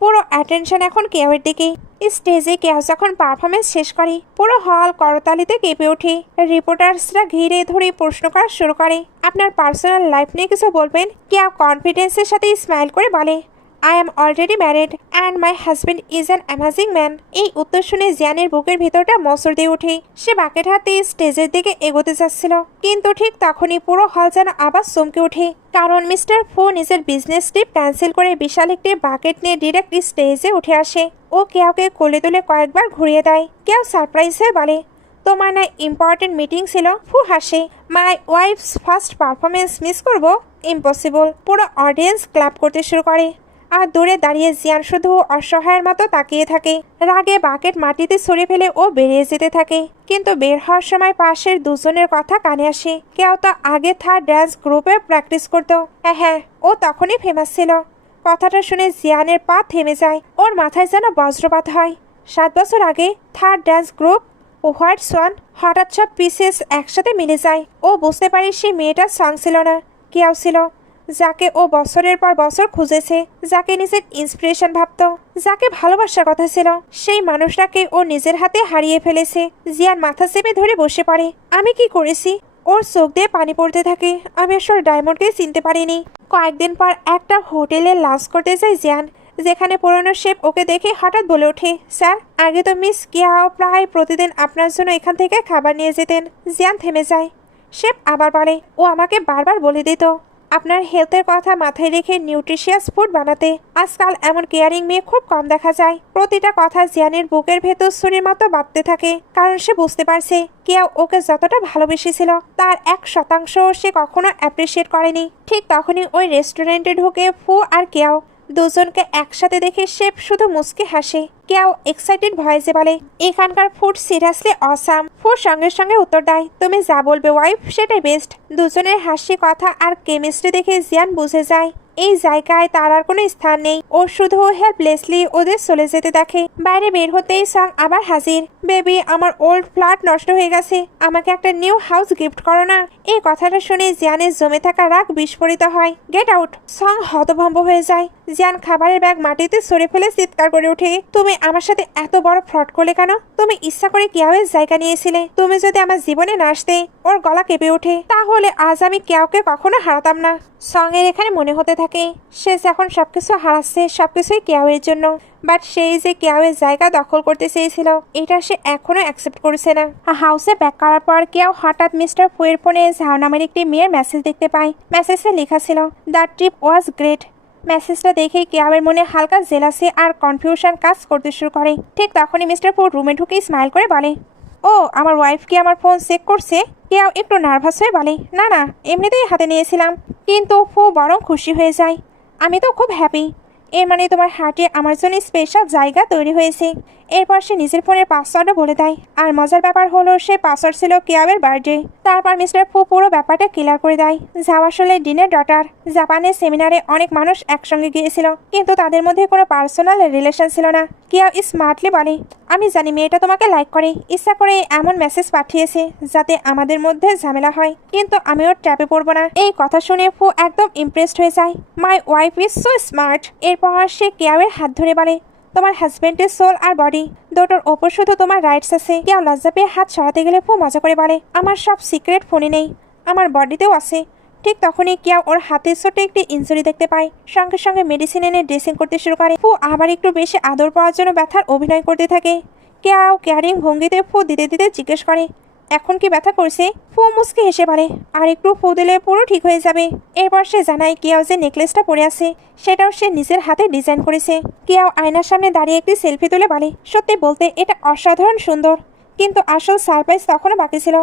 পুরো অ্যাটেনশন এখন কেয়াওয়ের দিকে। স্টেজে কেয়াও যখন পারফরমেন্স শেষ করে পুরো হল করতালিতে কেঁপে ওঠে। রিপোর্টার্সরা ঘিরে ধরে প্রশ্ন করা শুরু করে, আপনার পার্সোনাল লাইফ নিয়ে কিছু বলবেন? কেয়াও কনফিডেন্সের সাথে স্মাইল করে বলে, I am already married and my husband is an amazing man. এই উত্তর শুনে জিয়ানের বুকের ভেতরটা মসর দিয়ে ওঠে। সে বাকেট হাতে স্টেজের দিকে এগোতে যাচ্ছিল, কিন্তু ঠিক তখনই পুরো হল যেন আবার চমকে ওঠে, কারণ মিস্টার ফু নিজের বিজনেস ট্রিপ ক্যান্সেল করে বিশাল একটি বাকেট নিয়ে ডিরেক্ট স্টেজে উঠে আসে। ও কেয়াওকে কোলে তুলে কয়েকবার ঘুরিয়ে দেয়। কেয়াও সারপ্রাইজ হয়ে বলে, তোমার না ইম্পর্টেন্ট মিটিং ছিল? ফু হাসে, মাই ওয়াইফস ফার্স্ট পারফরমেন্স মিস করবো? ইম্পসিবল। পুরো অডিয়েন্স ক্লাপ করতে শুরু করে। আর দূরে দাঁড়িয়ে জিয়ান শুধু অসহায়ের মতো তাকিয়ে থাকে। রাগে বাকেট মাটিতে ছড়িয়ে ফেলে ও বেরিয়ে যেতে থাকে। কিন্তু বের হওয়ার সময় পাশের দুজনের কথা কানে আসে। কেউ তো আগে থার্ড ড্যান্স গ্রুপে প্র্যাকটিস করতো। হ্যাঁ, ও তখনই ফেমাস ছিল। কথাটা শুনে জিয়ানের পা থেমে যায়। ওর মাথায় যেন বজ্রপাত হয়। 7 বছর আগে থার্ড ড্যান্স গ্রুপ ও হোয়াইট সোয়ান, হঠাৎ সব পিসেস একসাথে মিলে যায়। ও বুঝতে পারে সেই মেয়েটার সং ছিল না, কেউ ছিল, যাকে ও বছরের পর বছর খুঁজেছে, যাকে নিজের ইন্সপিরেশন ভাবত, যাকে ভালোবাসার কথা ছিল। সেই মানুষটাকে ও নিজের হাতে হারিয়ে ফেলেছে। জিয়ান মাথা চেপে ধরে বসে পড়ে। আমি কি করেছি? ওর চোখ দিয়ে পানি পড়তে থাকে। আমি আসলে ডায়মন্ডকে চিনতে পারিনি। কয়েকদিন পর একটা হোটেলে লাঞ্চ করতে যায় জিয়ান। যেখানে পুরনো শেফ ওকে দেখে হঠাৎ বলে ওঠে, স্যার, আগে তো মিস কিয়াও প্রায় প্রতিদিন আপনার জন্য এখান থেকে খাবার নিয়ে যেতেন। জিয়ান থেমে যায়। শেফ আবার বলে, ও আমাকে বারবার বলে দিত আপনার হেলথের কথা মাথায় রেখে নিউট্রিশিয়াস ফুড বানাতে। আজকাল এমন কেয়ারিং মেয়ে খুব কম দেখা যায়। প্রতিটা কথা জিয়ানের বুকের ভেতর ছুরির মতো বাঁধতে থাকে, কারণ সে বুঝতে পারছে কেউ ওকে যতটা ভালোবেসেছিল তার 1% সে কখনো অ্যাপ্রিসিয়েট করেনি। ঠিক তখনই ওই রেস্টুরেন্টে ঢুকে ফু আর কেউ দুজনকে একসাথে দেখে শেফ শুধু মুচকি হাসে। কেউ এক্সাইটেড ভয়েসে বলে, এখানকার ফুড সিরিয়াসলি অসাম। ফুড সঙ্গে সঙ্গে উত্তর দেয়, তুমি যা বলবে ওয়াইফ সেটাই বেস্ট। দুজনের হাসি কথা আর কেমিস্ট্রি দেখে জিয়ান বুঝে যায় এই জায়গায় তার আর কোনো স্থান নেই। ও শুধু হেল্পলেসলি ওদের চলে যেতে দেখে। বাইরে বের হতেই সং আবার হাজির। বেবি, আমার ওল্ড ফ্ল্যাট নষ্ট হয়ে গেছে, আমাকে একটা নিউ হাউস গিফট করো না। এই কথাটা শুনে জিয়ানের জমে থাকা রাগ বিস্ফোরিত হয়। Get out! সং হতভম্ব হয়ে যায়। জিয়ান খাবারের ব্যাগ মাটিতে সরে ফেলে চিৎকার করে ওঠে, তুমি আমার সাথে এত বড় ফ্রড করলে কেন? তুমি ইচ্ছা করে কিয়াওয়ের জায়গা নিয়েছিলে। তুমি যদি আমার জীবনে না আসতে, ওর গলা কেঁপে ওঠে, তাহলে আজ আমি কিয়াওকে কখনো হারাতাম না। সং এর এখানে মনে হতে থাকে সে যখন সবকিছু হারাচ্ছে সবকিছুই কিয়াওয়ের জন্য। বাট সেই যে কিয়াওয়ের জায়গা দখল করতে চেয়েছিল এটা সে এখনো অ্যাকসেপ্ট করছে না। হাউসে ব্যাক করার পর কিয়াও হঠাৎ মিস্টার ফুয়ের ফোনে ঝাও নামের একটি মেয়ের মেসেজ দেখতে পায়। মেসেজে লেখা ছিল, দ্য ট্রিপ ওয়াজ গ্রেট। মেসেজটা দেখে কিয়াওয়ের মনে হালকা জেলাসি আর কনফিউশন কাজ করতে শুরু করে। ঠিক তখনই মিস্টার ফু রুমে ঢুকে স্মাইল করে বলে, ও আমার ওয়াইফ কি আমার ফোন চেক করছে? কিয়াও একটু নার্ভাস হয়ে বলে, না না, এমনিতেই হাতে নিয়েছিলাম। কিন্তু ফু বরং খুশি হয়ে যায়, আমি তো খুব হ্যাপি। এর মানে তোমার হার্টে আমার জন্য স্পেশাল জায়গা তৈরি হয়েছে। এরপর সে নিজের ফোনের পাসওয়ার্ডও বলে দেয়। আর মজার ব্যাপার হলো সে পাসওয়ার্ড ছিল কিয়াওয়ের বার্থডে। তারপর মিস্টার ফু পুরো ব্যাপারটা ক্লিয়ার করে দেয়। যাও আসলে ডিনের ডটার। জাপানের সেমিনারে অনেক মানুষ একসঙ্গে গিয়েছিল, কিন্তু তাদের মধ্যে কোনো পার্সোনাল রিলেশন ছিল না। কিয়াও স্মার্টলি বলে, আমি জানি মেয়েটা তোমাকে লাইক করে, ইচ্ছা করে এমন মেসেজ পাঠিয়েছে যাতে আমাদের মধ্যে ঝামেলা হয়, কিন্তু আমি ওর ট্র্যাপে পড়বো না। এই কথা শুনে ফু একদম ইমপ্রেসড হয়ে যায়। My wife is so smart. এরপর সে কিয়াওয়ের হাত ধরে বলে, তোমার হাজবেন্ডের সোল আর বডি দুটোর ওপর শুধু তোমার রাইটস আছে। কেউ লজ্জা পেয়ে হাত সরাতে গেলে ফু মজা করে বলে, আমার সব সিক্রেট ফোনে নেই, আমার বডিতেও আছে। ঠিক তখনই কিয়াও ওর হাতের ছোট্ট একটি ইনজুরি দেখতে পায়। সঙ্গে সঙ্গে মেডিসিন এনে ড্রেসিং করতে শুরু করে। ফু আবার একটু বেশি আদর পাওয়ার জন্য ব্যথার অভিনয় করতে থাকে। কিয়াও কেয়ারিং ভঙ্গিতে ফু দিতে দিতে জিজ্ঞেস করে, এখন কি ব্যথা করছে? ফু মুচকে হেসে বলে, আর একটু ফু দিলে পুরো ঠিক হয়ে যাবে। এরপর সে জানায় কিয়াও যে নেকলেসটা পরে আছে সেটাও সে নিজের হাতে ডিজাইন করেছে। কিয়াও আয়নার সামনে দাঁড়িয়ে একটি সেলফি তুলে বলে, সত্যি বলতে এটা অসাধারণ সুন্দর। কিন্তু আসল সারপ্রাইজ তখনও বাকি ছিল।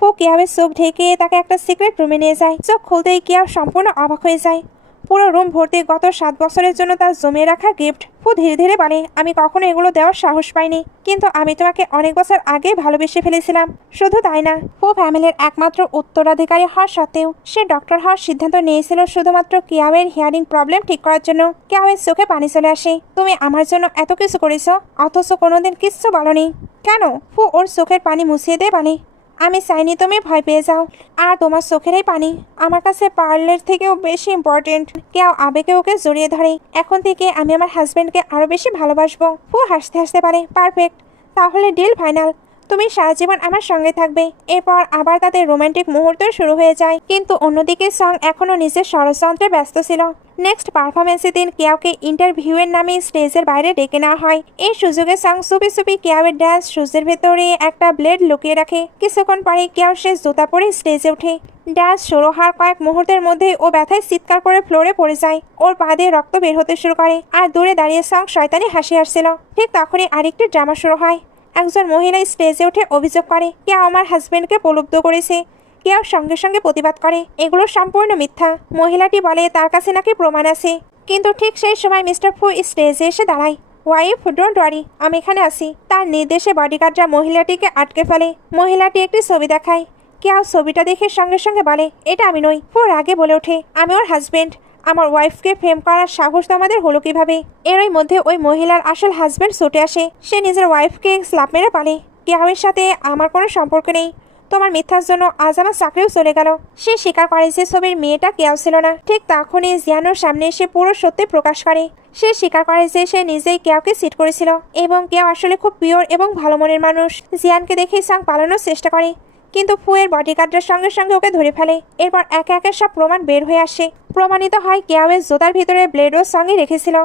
ফু কিয়াওয়ের চোখ ঢেকে তাকে একটা সিক্রেট রুমে নিয়ে যায়। চোখ খুলতেই কিয়াও সম্পূর্ণ অবাক হয়ে যায়। পুরো রুম ভর্তি গত 7 বছরের জন্য তার জমিয়ে রাখা গিফট। ফু ধীরে ধীরে বলে, আমি কখনো এগুলো দেওয়ার সাহস পাইনি, কিন্তু আমি তোমাকে অনেক বছর আগে ভালোবেসে ফেলেছিলাম। শুধু তাই না, ফু ফ্যামিলির একমাত্র উত্তরাধিকারী হওয়া সত্ত্বেও সে ডক্টর হওয়ার সিদ্ধান্ত নিয়েছিল শুধুমাত্র কিয়াওয়ের হিয়ারিং প্রবলেম ঠিক করার জন্য। কিয়াওয়ের চোখে পানি চলে আসে। তুমি আমার জন্য এত কিছু করেছো, অথচ কোনোদিন কিচ্ছু বলনি কেন? ফু ওর চোখের পানি মুছিয়ে দিয়ে বলে, আমি চাইনি তুমি ভয় পেয়ে যাও, আর তোমার চোখের এই পানি আমার কাছে পার্লের থেকেও বেশি ইম্পর্টেন্ট। কেউ আবেগে ওকে জড়িয়ে ধরে, এখন থেকে আমি আমার হাজবেন্ডকে আরো বেশি ভালোবাসবো। ফু হাসতে হাসতে পারে, পারফেক্ট, তাহলে ডিল ফাইনাল, তুমি সারা জীবন আমার সঙ্গে থাকবে। এরপর আবার তাদের রোমান্টিক মুহূর্ত শুরু হয়ে যায়। কিন্তু অন্যদিকে সং এখনো নিজের ষড়যন্ত্রে ব্যস্ত ছিল। নেক্সট পারফরমেন্সের দিন কিয়াওকে ইন্টারভিউয়ের নামে স্টেজের বাইরে ডেকে নেওয়া হয়। এই সুযোগে সং সুপি সুপি কিয়াওয়ের ডান্স শুজের ভেতরে একটা ব্লেড লুকিয়ে রাখে। কিছুক্ষণ পরে কিয়াও সে জুতা পরে স্টেজে ওঠে। ডান্স শুরু হওয়ার কয়েক মুহূর্তের মধ্যে ও ব্যথায় চিৎকার করে ফ্লোরে পড়ে যায়। ওর পা দিয়ে রক্ত বের হতে শুরু করে, আর দূরে দাঁড়িয়ে সং শয়তানি হাসি আসছিল। ঠিক তখনই আরেকটি ড্রামা শুরু হয়। একজন মহিলা স্টেজে উঠে অভিযোগ করে, কেউ আমার হাজবেন্ডকে প্রলুব্ধ করেছে। কেউ সঙ্গে সঙ্গে প্রতিবাদ করে, এগুলো সম্পূর্ণ মিথ্যা। মহিলাটি বলে তার কাছে নাকি প্রমাণ আছে। কিন্তু ঠিক সেই সময় মিস্টার ফু স্টেজে এসে দাঁড়ায়। ওয়াইফ, ডোন্ট ওয়ারি, আমি এখানে আছি। তার নির্দেশে বডিগার্ডরা মহিলাটিকে আটকে ফেলে। মহিলাটি একটি ছবি দেখায়। কেউ ছবিটা দেখে সঙ্গে সঙ্গে বলে, এটা আমি নই। ফু আগে বলে ওঠে, আমি ওর হাজবেন্ড। আমার ওয়াইফকে ফেম করার সাহস তোমাদের হলো কিভাবে? এরই মধ্যে ওই মহিলার আসল হাজবেন্ড ছুটে আসে। সে নিজের ওয়াইফকে স্ল্যাপ মেরে পালে, কিয়াওয়ের সাথে আমার কোনো সম্পর্ক নেই। তোমার মিথ্যার জন্য আজ আমার চাকরিও চলে গেল। সে স্বীকার করে যে ছবির মেয়েটা কেউ ছিল না। ঠিক তখনই জিয়ানোর সামনে এসে পুরো সত্যি প্রকাশ করে। সে স্বীকার করে যে সে নিজেই কেউকে সিট করেছিল, এবং কেউ আসলে খুব পিওর এবং ভালো মনের মানুষ। জিয়ানকে দেখে সাং পালানোর চেষ্টা করে, কিন্তু ফুয়ের বডিগার্ডের সঙ্গে সঙ্গে ওকে ধরে ফেলে। এরপর একে একে সব প্রমাণ বের হয়ে আসে। প্রমাণিত হয় কেয়াওয়ের জোতার ভিতরে ব্লেডও সঙ্গে রেখেছিল।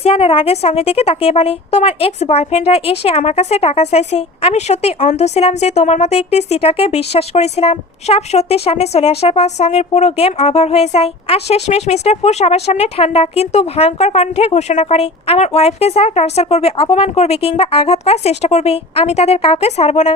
জিয়ান রাগের সঙ্গে দিকে তাকিয়ে বলে, তোমার এক্স বয়ফ্রেন্ডরা এসে আমার কাছে টাকা চাইছে। আমি সত্যি অন্ধ ছিলাম যে তোমার মতো একটি সিটারকে বিশ্বাস করেছিলাম। সব সত্যি সামনে চলে আসার পর সঙ্গের পুরো গেম ওভার হয়ে যায়। আর শেষমেশ মিস্টার ফু সবার সামনে ঠান্ডা কিন্তু ভয়ঙ্কর কণ্ঠে ঘোষণা করে, আমার ওয়াইফকে যারা টর্চার করবে, অপমান করবে কিংবা আঘাত করার চেষ্টা করবে, আমি তাদের কাউকে ছাড়বো না।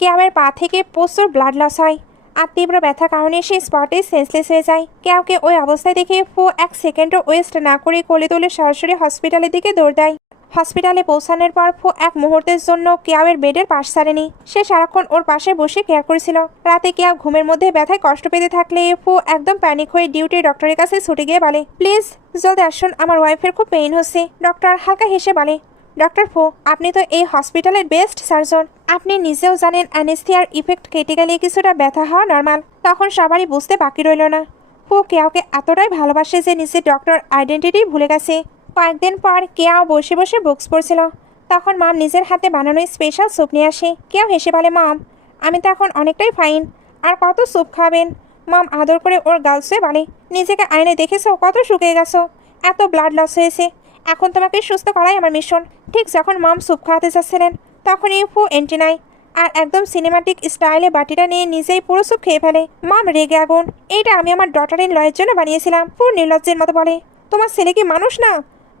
কেয়াওয়ের পা থেকে প্রচুর ব্লাড লস হয় আর তীব্র ব্যথার কারণে সেই স্পটে সেন্সলেস হয়ে যায়। কেয়াওকে ওই অবস্থায় দেখে ফু এক সেকেন্ডও ওয়েস্ট না করে কোলে তুলে সরাসরি হসপিটালের দিকে দৌড় দেয়। হসপিটালে পৌঁছানোর পর ফু এক মুহূর্তের জন্য কেয়াওয়ের বেডের পাশ ছাড়েনি। সে সারাক্ষণ ওর পাশে বসে কেয়ার করেছিল। রাতে কেয়াও ঘুমের মধ্যে ব্যথায় কষ্ট পেতে থাকলে ফু একদম প্যানিক হয়ে ডিউটি ডক্টরের কাছে ছুটে গিয়ে বলে, প্লিজ জলদি আসুন, আমার ওয়াইফের খুব পেইন হচ্ছে। ডক্টর হালকা হেসে বলে, ডক্টর ফু, আপনি তো এই হসপিটালের বেস্ট সার্জন। আপনি নিজেও জানেন অ্যানেস্থিয়ার ইফেক্ট কেটে গেলে কিছুটা ব্যথা হওয়া নর্মাল। তখন সবারই বুঝতে বাকি রইল না ফু কেয়াওকে এতটাই ভালোবাসে যে নিজের ডক্টর আইডেন্টিটি ভুলে গেছে। কয়েকদিন পর কেয়াও বসে বসে বুকস পড়ছিল। তখন মাম নিজের হাতে বানানো স্পেশাল স্যুপ নিয়ে আসে। কেয়াও হেসে বলে, মাম আমি তো এখন অনেকটাই ফাইন, আর কত স্যুপ খাবেন? মাম আদর করে ওর গার্লসে বলে, নিজেকে আয়নে দেখেছো কত শুকিয়ে গেছো, এত ব্লাড লস হয়েছে, এখন তোমাকে সুস্থ করাই আমার মিশন। ঠিক যখন মাম স্যুপ খাওয়াতে যাচ্ছিলেন তখনই ফু এন্ট্রি নেয় আর একদম সিনেমাটিক স্টাইলে বাটিটা নিয়ে নিজেই পুরো স্যুপ খেয়ে ফেলে। মাম রেগে আগুন, এইটা আমি আমার ডটার ইন লয়ের জন্য বানিয়েছিলাম। ফু নির্লজ্জের মতো বলে, তোমার ছেলে কি মানুষ না?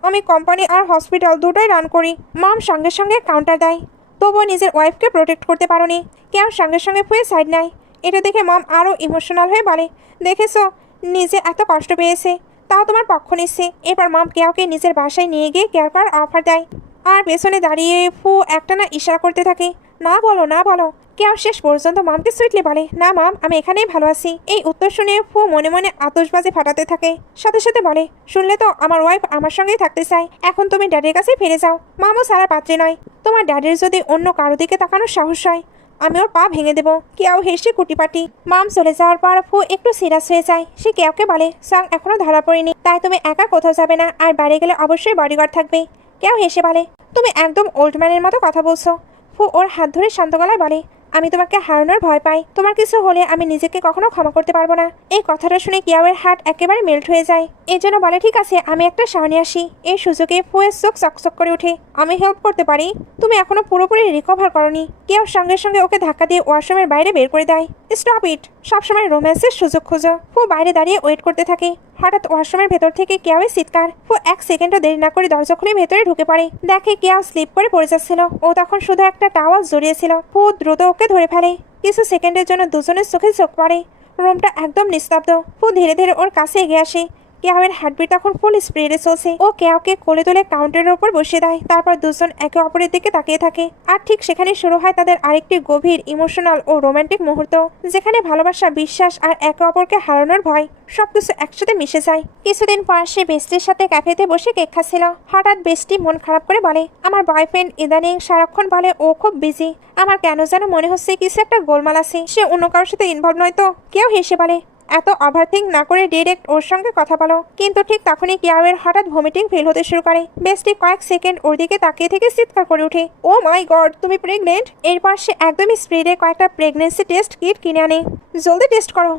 আমি কোম্পানি আর হসপিটাল দুটোই রান করি। মাম সঙ্গে সঙ্গে কাউন্টার দেয়, তবুও নিজের ওয়াইফকে প্রোটেক্ট করতে পারোনি। কেউ সঙ্গে সঙ্গে ফুয়ে সাইড নেয়। এটা দেখে মাম আরও ইমোশনাল হয়ে বলে, দেখেছো নিজে এত কষ্ট পেয়েছে তাও তোমার পক্ষ নিচ্ছে। এরপর মাম কেয়াওকে নিজের বাসায় নিয়ে গিয়ে কেয়ার করার অফার দেয় আর পেছনে দাঁড়িয়ে ফু একটানা ইশারা করতে থাকে, না বলো না বলো। কেয়াও শেষ পর্যন্ত মামকে সুইটলি বলে, না মাম আমি এখানেই ভালো আছি। এই উত্তর শুনে ফু মনে মনে আতশবাজি ফাটাতে থাকে, সাথে সাথে বলে, শুনলে তো আমার ওয়াইফ আমার সঙ্গেই থাকতে চায়। এখন তুমি ড্যাডির কাছে ফিরে যাও। মামও সারা পাত্রে নয়, তোমার ড্যাডির যদি অন্য কারো দিকে তাকানোর সাহস হয় আমি ওর পা ভেঙে দেবো। কেয়াও হেসে কুটিপাটি। মাম চলে যাওয়ার পর ফু একটু সিরিয়াস হয়ে যায়। সে কেয়াওকে বলে, সাং এখনো ধরা পড়েনি, তাই তুমি একা কোথাও যাবে না, আর বাড়ি গেলে অবশ্যই বডিগার্ড থাকবে। কেয়াও হেসে বলে, তুমি একদম ওল্ড ম্যানের মতো কথা বলছো। ফু ওর হাত ধরে শান্ত গলায় বলে, আমি তোমাকে হারানোর ভয় পাই, তোমার কিছু হলে আমি নিজেকে কখনো ক্ষমা করতে পারবো না। এই কথাটা শুনে কিয়াওয়ের হার্ট একেবারে মেল্ট হয়ে যায়। এই জন্য বলে, ঠিক আছে আমি একটা সামনে আসি। এই সুযোগে ফুয়ের চোখ চকচক করে ওঠে, আমি হেল্প করতে পারি, তুমি এখনো পুরোপুরি রিকভার করনি। কেউ সঙ্গে সঙ্গে ওকে ধাক্কা দিয়ে ওয়াশরুমের বাইরে বের করে দেয়। স্টপ ইট, সবসময় রোম্যান্সের সুযোগ খোঁজো। ফু বাইরে দাঁড়িয়ে ওয়েট করতে থাকে। হঠাৎ ওয়াশরুমের ভেতর থেকে কেয়াওয়ের চিৎকার। ফু এক সেকেন্ডও দেরি না করে দরজা খুলে ভেতরে ঢুকে পড়ে। দেখে কেয়াও স্লিপ করে পড়ে যাচ্ছিল। ও তখন শুধু একটা টাওয়াল জড়িয়েছিল। ফু দ্রুত ওকে ধরে ফেলে। কিছু সেকেন্ডের জন্য দুজনের চোখে চোখ পড়ে। রুমটা একদম নিস্তব্ধ। ফু ধীরে ধীরে ওর কাছে এগিয়ে আসে। কেয়াওয়ের হার্টবিট তখন ফুল স্পিডে চলছে। ও কেয়াওকে কোলে তুলে কাউন্টারের উপর বসিয়ে দেয়। তারপর দুজন একে অপরের দিকে তাকিয়ে থাকে। আর ঠিক সেখানে শুরু হয় তাদের আরেকটি গভীর ইমোশনাল ও রোমান্টিক মুহূর্ত, যেখানে ভালোবাসা, বিশ্বাস আর একে অপরকে হারানোর ভয় সবকিছু একসাথে মিশে যায়। কিছুদিন পর সে বেস্টির সাথে ক্যাফেতে বসে কেক খাচ্ছিল। হঠাৎ বেস্টি মন খারাপ করে বলে, আমার বয়ফ্রেন্ড ইদানিং সারাক্ষণ বলে ও খুব বিজি। আমার কেন যেন মনে হচ্ছে কিছু একটা গোলমাল আছে। সে অন্য কারোর সাথে ইনভলভ নয় তো? কেউ হেসে বলে, এত ওভারথিঙ্ক না করে ডিরেক্ট ওর সঙ্গে কথা বলো। কিন্তু ঠিক তখনই কিয়াওয়ের হঠাৎ ভমিটিং ফিল হতে শুরু করে। বেস্টি কয়েক সেকেন্ড ওর দিকে তাকিয়ে থেকে চিৎকার করে ওঠে, ও মাই গড তুমি প্রেগনেন্ট। এরপর সে একদমই স্পিডে কয়েকটা প্রেগনেন্সি টেস্ট কিট কিনে আনে। জলদি টেস্ট করো,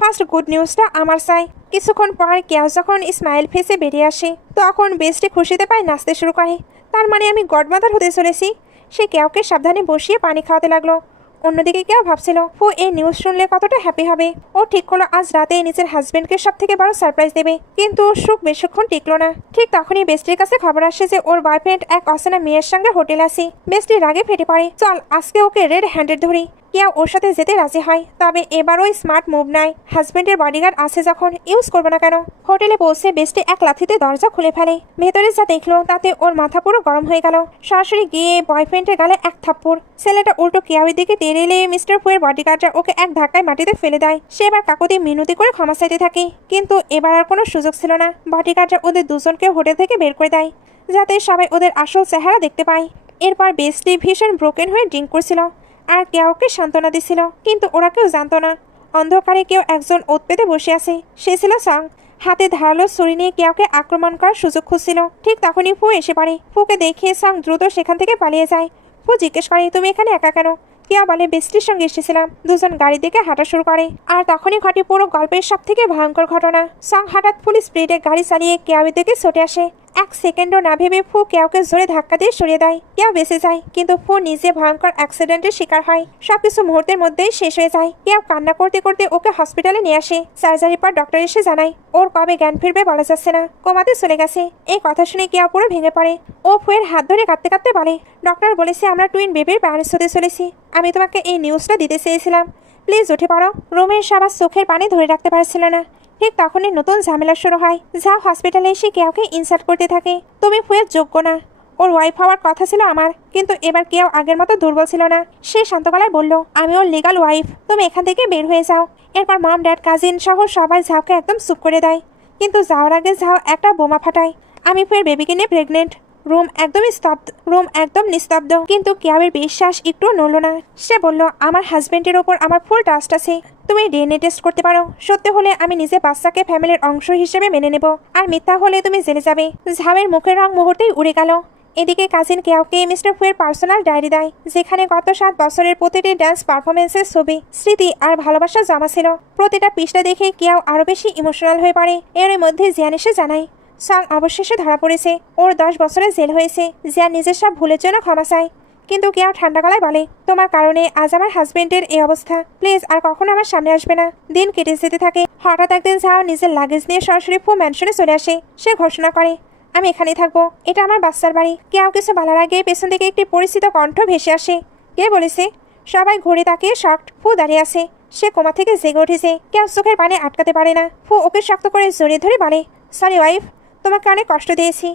ফার্স্ট গুড নিউজটা আমার চাই। কিছুক্ষণ পর কেয়াও যখন স্মাইল ফেসে বেরিয়ে আসে তখন বেস্টি খুশিতে পায় নাচতে শুরু করে। তার মানে আমি গডমাদার হতে চলেছি। সে কেয়াওকে সাবধানে বসিয়ে পানি খাওয়াতে লাগলো। অন্যদিকে কেউ ভাবছিল ফু এই নিউজ শুনলে কতটা হ্যাপি হবে। ও ঠিক করলো আজ রাতে নিজের হাজবেন্ডকে সব থেকে বড় সারপ্রাইজ দেবে। কিন্তু সুখ বেশিক্ষণ টিকলো না। ঠিক তখনই বেস্টির কাছে খবর আসে যে ওর বয়ফ্রেন্ড এক অচেনা মেয়ের সঙ্গে হোটেল আসে। বেস্টি রাগে ফেটে পড়ে, চল আজকে ওকে রেড হ্যান্ডেড ধরি। কেউ ওর সাথে যেতে রাজি হয়, তবে এবারও স্মার্ট মুভ নেয়। হাজবেন্ডের বডিগার্ড আছে যখন ইউজ করবে না কেন। হোটেলে পৌঁছে বেস্টি এক লাথিতে দরজা খুলে ফেলে। ভেতরে যা দেখলো তাতে ওর মাথা পুরো গরম হয়ে গেল। সরাসরি গিয়ে বয়ফ্রেন্ডের গালে এক থাপ্পড়। ছেলেটা উল্টো কিয়াওয়ের দিকে তেড়ে এলে মিস্টার ফুয়ের বডিগার্ডরা ওকে এক ধাক্কায় মাটিতে ফেলে দেয়। সে এবার কাকুতি মিনতি করে ক্ষমা চাইতে থাকে, কিন্তু এবার আর কোনো সুযোগ ছিল না। বডিগার্ডরা ওদের দুজনকে হোটেল থেকে বের করে দেয় যাতে সবাই ওদের আসল চেহারা দেখতে পায়। এরপর বেস্টি ভীষণ ব্রোকেন হয়ে ড্রিঙ্ক করছিল আর কেউকে সান্ত্বনা দিছিল, কিন্তু ওরা কেউ জানতো না অন্ধকারে কেউ একজন ওত পেতে বসে আছে। সে ছিল সাং। হাতে ধারালো ছুরি নিয়ে কেউকে আক্রমণ করার সুযোগ খুঁজছিল। ঠিক তখনই ফু এসে পড়ে। ফুকে দেখে সাং দ্রুত সেখান থেকে পালিয়ে যায়। ফু জিজ্ঞেস করে, তুমি এখানে একা কেন? কেউ বলে, বেস্টির সঙ্গে এসেছিলাম। দুজন গাড়ির দিকে হাঁটা শুরু করে। আর তখনই ঘটে পুরো গল্পের সব থেকে ভয়ঙ্কর ঘটনা। সাং হঠাৎ ফুল স্পিডে গাড়ি চালিয়ে কেয়াওয়ের দিকে ছুটে আসে। এক সেকেন্ডও না ভেবে ফু কেউকে জোরে ধাক্কা দিয়ে সরিয়ে দেয়। কেউ বেঁচে যায়, কিন্তু ফু নিজে ভয়ঙ্কর অ্যাক্সিডেন্টের শিকার হয়। সবকিছু মুহূর্তের মধ্যেই শেষ হয়ে যায়। কেউ কান্না করতে করতে ওকে হসপিটালে নিয়ে আসে। সার্জারির পর ডক্টর এসে জানায় ওর কবে জ্ঞান ফিরবে বলা যাচ্ছে না, কোমাতে চলে গেছে। এই কথা শুনে কেউ পুরো ভেঙে পড়ে। ও ফুয়ের হাত ধরে কাঁদতে কাঁদতে বলে, ডক্টর বলেছে আমরা টুইন বেবির প্যারেন্টস হতে চলেছি। আমি তোমাকে এই নিউজটা দিতে চেয়েছিলাম, প্লিজ উঠে পড়ো। রুমের সবার চোখের পানি ধরে রাখতে পারছিল না। ঠিক তখনই নতুন ঝামেলা শুরু হয়। যা হসপিটালে এসে কেউকে ইনসাল্ট করতে থাকে, তুমি ফুয়ের যোগ্য না, ওর ওয়াইফ হওয়ার কথা ছিল আমার। কিন্তু এবার কেউ আগের মতো দুর্বল ছিল না। সে শান্ত গলায় বলল, আমি ওর লিগাল ওয়াইফ, তুমি এখান থেকে বের হয়ে যাও। এরপর মম, ড্যাড, কাজিন সহ সবাই ঝাউকে একদম চুপ করে দেয়। কিন্তু যাওয়ার আগে ঝাউ একটা বোমা ফাটায়। আমি ফুয়ের বেবিকে নিয়ে প্রেগনেন্ট। রুম একদম নিস্তব্ধ। কিন্তু কেউর বিশ্বাস একটু নড়ল না। সে বলল, আমার হাজবেন্ডের ওপর আমার ফুল ট্রাস্ট আছে। তুমি ডিএনএ টেস্ট করতে পারো। সত্যি হলে আমি নিজে বাচ্চাকে ফ্যামিলির অংশ হিসেবে মেনে নেব, আর মিথ্যা হলে তুমি জেলে যাবে। ঝাউয়ের মুখের রং মুহূর্তেই উড়ে গেল। এদিকে কাজিন কেউকে মিস্টার ফুয়ের পার্সোনাল ডায়েরি দেয়, যেখানে গত 7 বছরের প্রতিটি ডান্স পারফরমেন্সের ছবি, স্মৃতি আর ভালোবাসা জমা ছিল। প্রতিটা পৃষ্ঠা দেখে কেউ আরো বেশি ইমোশনাল হয়ে পড়ে। এর মধ্যে জিয়ান এসে জানায় সং অবশেষে ধরা পড়েছে। ওর 10 বছরের জেল হয়েছে। জিয়ান নিজের সব ভুলের জন্য ক্ষমা চায়। কিন্তু কেউ ঠান্ডা গলায় বলে, তোমার কারণে আজ আমার হাজবেন্ডের এই অবস্থা। প্লিজ আর কখনো আমার সামনে আসবে না। দিন কেটে যেতে থাকে। হঠাৎ একদিন ঝাও নিজের লাগেজ নিয়ে সরাসরি ফু ম্যানশনে চলে আসে। সে ঘোষণা করে, আমি এখানেই থাকবো, এটা আমার বাচ্চার বাড়ি। কেউ কিছু বলার আগে পেছন থেকে একটি পরিচিত কণ্ঠ ভেসে আসে। কে বলেছে? সবাই ঘুরে তাকিয়ে শকড। ফু দাঁড়িয়ে আছে। সে কোমা থেকে জেগে উঠেছে। কেউ চোখের পানি আটকাতে পারে না। ফু ওকে শক্ত করে জড়িয়ে ধরে বলে, সরি ওয়াইফ, তোমাকে অনেক কষ্ট দিয়েছি।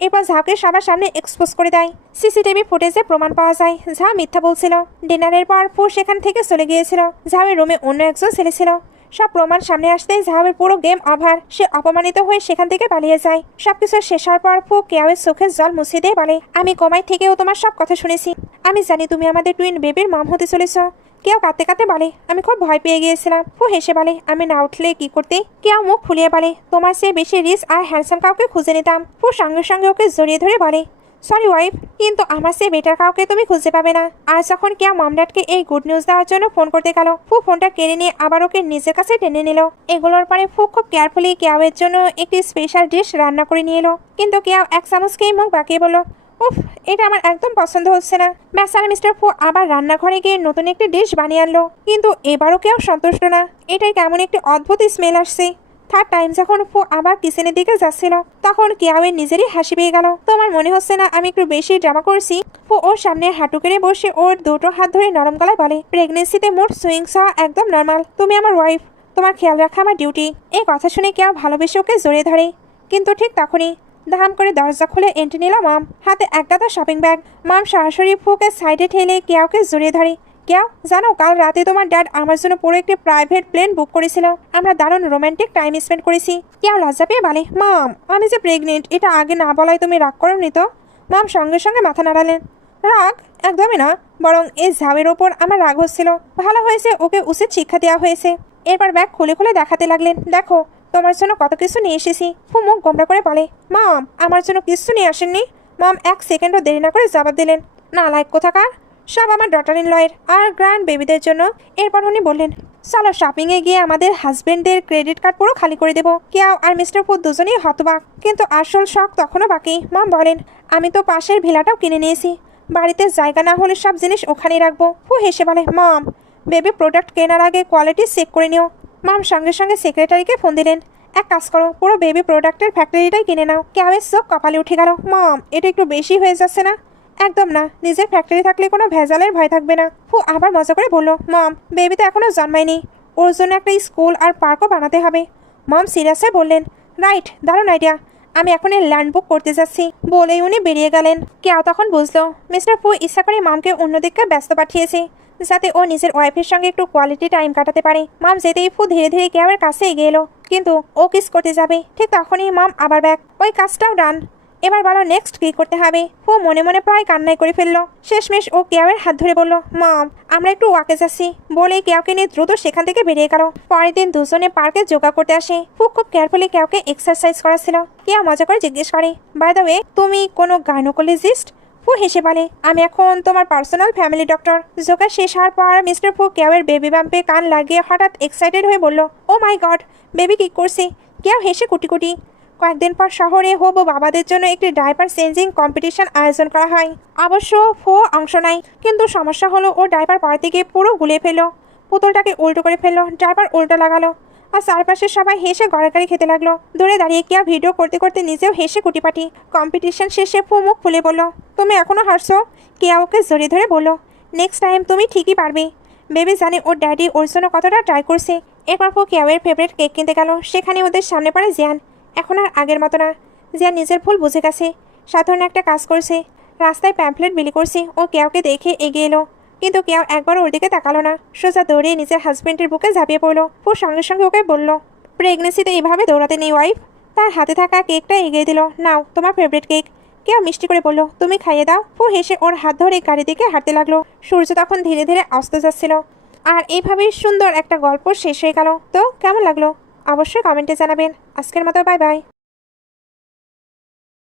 এরপর ঝাউকে সবার সামনে এক্সপোজ করে দেয়। সিসিটিভি ফুটেজে প্রমাণ পাওয়া যায় ঝাউ মিথ্যা বলছিল। ডিনারের পর ফু সেখান থেকে চলে গিয়েছিল। ঝাউয়ের রুমে অন্য একজন ছেলে ছিল। সব প্রমাণ সামনে আসতেই ঝাউয়ের পুরো গেম ওভার। সে অপমানিত হয়ে সেখান থেকে পালিয়ে যায়। সবকিছু শেষ হওয়ার পর ফু কেউয়ের চোখের জল মুছিয়ে দিয়ে বলে, আমি কোমায় থেকেও তোমার সব কথা শুনেছি। আমি জানি তুমি আমাদের টুইন বেবির মম হতে চলেছ। কেউ কাঁদতে কাঁদতে বলে, আমি খুব ভয় পেয়ে গিয়েছিলাম। ফু হেসে বলে, আমি না উঠলে কি করতে? কেউ মুখ ফুলিয়ে বলে, তোমার চেয়ে বেশি রিচ আর হ্যান্ডসাম কাউকে খুঁজে নিতাম। ফু সঙ্গে সঙ্গে ওকে জড়িয়ে ধরে বলে, সরি ওয়াইফ, কিন্তু আমার চেয়ে বেটার কাউকে তুমি খুঁজে পাবে না। আর যখন কেউ মম ড্যাডকে এই গুড নিউজ দেওয়ার জন্য ফোন করতে গেল, ফু ফোনটা কেড়ে নিয়ে আবার ওকে নিজের কাছে টেনে নিল। এগুলোর পরে ফু খুব কেয়ারফুলি কেউয়ের জন্য একটি স্পেশাল ডিশ রান্না করে নিয়ে এলো। কিন্তু কেউ এক চামচ খেয়ে মুখ বাঁকিয়ে বলল, উফ, এটা আমার একদম পছন্দ হচ্ছে না। বেচারা মিস্টার ফু আবার রান্নাঘরে গিয়ে নতুন একটি ডিশ বানিয়ে আনলো। কিন্তু এবারও কেউ সন্তুষ্ট না। এটাই কেমন একটি অদ্ভুত স্মেল আসছে। থার্ড টাইম যখন ফু আবার কিচেনের দিকে যাচ্ছিল, তখন কেয়াওয়ের নিজেরই হাসি পেয়ে গেল। তোমার মনে হচ্ছে না আমি একটু বেশি ড্রামা করছি? ফু ওর সামনে হাঁটু কেড়ে বসে ওর দুটো হাত ধরে নরম গলায় বলে, প্রেগনেন্সিতে মোট সুইংস হওয়া একদম নর্মাল। তুমি আমার ওয়াইফ, তোমার খেয়াল রাখা আমার ডিউটি। এই কথা শুনে কেউ ভালোবেসে ওকে জড়িয়ে ধরে। কিন্তু ঠিক তখনই ধাম করে দরজা খুলে এন্ট্রি নিল মম, হাতে একটা শপিং ব্যাগ। মম সরাসরি ফুকে সাইডে ঠেলে কেউকে জড়িয়ে ধরে। কেউ জানো, কাল রাতে তোমার ড্যাড আমার জন্য পুরো একটি প্রাইভেট প্লেন বুক করেছিল। আমরা দারুণ রোমান্টিক টাইম স্পেন্ড করেছি। কেউ লজ্জা পেয়ে বলে, মাম, আমি যে প্রেগনেন্ট এটা আগে না বলায় তুমি রাগ করোনি তো? মাম সঙ্গে সঙ্গে মাথা নাড়ালেন। রাগ? একদমই না, বরং এই ঝাউয়ের ওপর আমার রাগ হচ্ছিল। ভালো হয়েছে ওকে উচিত শিক্ষা দেওয়া হয়েছে। এরপর ব্যাগ খুলে খুলে দেখাতে লাগলেন, দেখো তোমার জন্য কত কিছু নিয়ে এসেছি। ফু মুখ গোমরা করে বলে, মাম, আমার জন্য কিছু নিয়ে আসেননি? মাম এক সেকেন্ডও দেরি না করে জবাব দিলেন, না লাইক কোথাকার, সব আমার ডটার ইন লয়ের আর গ্র্যান্ড বেবিদের জন্য। এরপর উনি বললেন, চলো শপিংয়ে গিয়ে আমাদের হাজবেন্ডের ক্রেডিট কার্ড পুরো খালি করে দেবো। কেউ আর মিস্টার ফু দুজনেই হতবাক। কিন্তু আসল শখ তখনও বাকি। মাম বলেন, আমি তো পাশের ভিলাটাও কিনে নিয়েছি। বাড়িতে জায়গা না হলে সব জিনিস ওখানেই রাখবো। ফু হেসে বলে, মাম, বেবি প্রোডাক্ট কেনার আগে কোয়ালিটি চেক করে নিও। মাম সঙ্গে সঙ্গে সেক্রেটারিকে ফোন দিলেন, এক কাজ করো, পুরো বেবি প্রোডাক্টের ফ্যাক্টরিটাই কিনে নাও। কেউয়ের চোখ কপালে উঠে গেল। মাম, এটা একটু বেশি হয়ে যাচ্ছে না? একদম না, নিজের ফ্যাক্টরি থাকলে কোনো ভেজালের ভয় থাকবে না। ফু আবার মজা করে বলল, মাম, বেবি তো এখনো জন্মায়নি, ওর জন্য একটা স্কুল আর পার্কও বানাতে হবে। মাম সিরিয়াস হয়ে বললেন, রাইট, দারুণ আইডিয়া, আমি এখন ল্যান্ড বুক করতে যাচ্ছি। বলেই উনি বেরিয়ে গেলেন। কেউ তখন বুঝলো মিস্টার ফু ইচ্ছা করে মামকে অন্যদিকে ব্যস্ত পাঠিয়েছে, যাতে ও নিজের ওয়াইফের সঙ্গে একটু কোয়ালিটি টাইম কাটাতে পারে। মাম যেতেই ফু ধীরে ধীরে কেউয়ের কাছে এগিয়ে এলো, কিন্তু ও কিস করতে যাবে। ঠিক তখনই মাম আবার ব্যাক, ওই কাজটাও ডান, এবার বলো নেক্সট কি করতে হবে। ফু মনে মনে প্রায় কান্নাই করে ফেললো। শেষমেশ ও কেউয়ের হাত ধরে বলল, মাম, আমরা একটু ওয়াকে যাচ্ছি। বলেই কেউকে নিয়ে দ্রুত সেখান থেকে বেরিয়ে গেল। পরের দিন দুজনে পার্কে যোগা করতে আসে। ফু খুব কেয়ারফুলি কেউকে এক্সারসাইজ করাচ্ছিল। কেউ মজা করে জিজ্ঞেস করে, বাই দ্য ওয়ে, তুমি কোনো গাইনোকোলজিস্ট? ফু হেসে বলে, আমি এখন তোমার পার্সোনাল ফ্যামিলি ডক্টর। যোগা শেষ হওয়ার পর মিস্টার ফু কেউয়ের বেবি বাম্পে কান লাগিয়ে হঠাৎ এক্সাইটেড হয়ে বলল, ও মাই গড, বেবি কি করছে? কেউ হেসে কুটি কুটি কয়েকদিন পর শহরে হবু বাবাদের জন্য একটি ডাইপার চেঞ্জিং কম্পিটিশন আয়োজন করা হয়। অবশ্য ফো অংশ নেয়, কিন্তু সমস্যা হলো ও ডাইপার পরাতে গিয়ে পুরো গুলিয়ে ফেললো। পুতুলটাকে উল্টো করে ফেললো, ডাইপার উল্টো লাগালো, আর চারপাশের সবাই হেসে গড়াগড়ি খেতে লাগলো। দূরে দাঁড়িয়ে কেয়া ভিডিও করতে করতে নিজেও হেসে কুটিপাটি। কম্পিটিশন শেষে ফু মুখ খুলে বলল, তুমি এখনো হারছো? কেয়া ওকে জড়িয়ে ধরে বলল, নেক্সট টাইম তুমি ঠিকই পারবে। বেবি জানে ওর ড্যাডি ওর জন্য কতটা ট্রাই করছে। এরপর ফু কেয়াওয়ের ফেভারিট কেক কিনতে গেল। সেখানে ওদের সামনে পড়ে জিয়ান। এখন আর আগের মতো না, জিয়ান নিজের ভুল বুঝে গেছে, সাধারণ একটা কাজ করছে। রাস্তায় প্যাম্পলেট বিলি করছে। ও কেয়াওকে দেখে এগিয়ে এলো, কিন্তু কেউ একবার ওর দিকে তাকালো না। সোজা দৌড়িয়ে নিজের হাজবেন্ডের বুকে ঝাঁপিয়ে পড়লো। ও সঙ্গে সঙ্গে ওকে বলল, প্রেগনেন্সিতে এইভাবে দৌড়াতে নেই ওয়াইফ। তার হাতে থাকা কেকটা এগিয়ে দিল, নাও তোমার ফেভারিট কেক। কেউ মিষ্টি করে বলল, তুমি খাইয়ে দাও। ফু হেসে ওর হাত ধরে গাড়ি দিকে হাঁটতে লাগলো। সূর্য তখন ধীরে ধীরে অস্ত যাচ্ছিল। আর এইভাবেই সুন্দর একটা গল্প শেষ হয়ে গেল। তো কেমন লাগলো অবশ্যই কমেন্টে জানাবেন। আজকের মতো বাই বাই।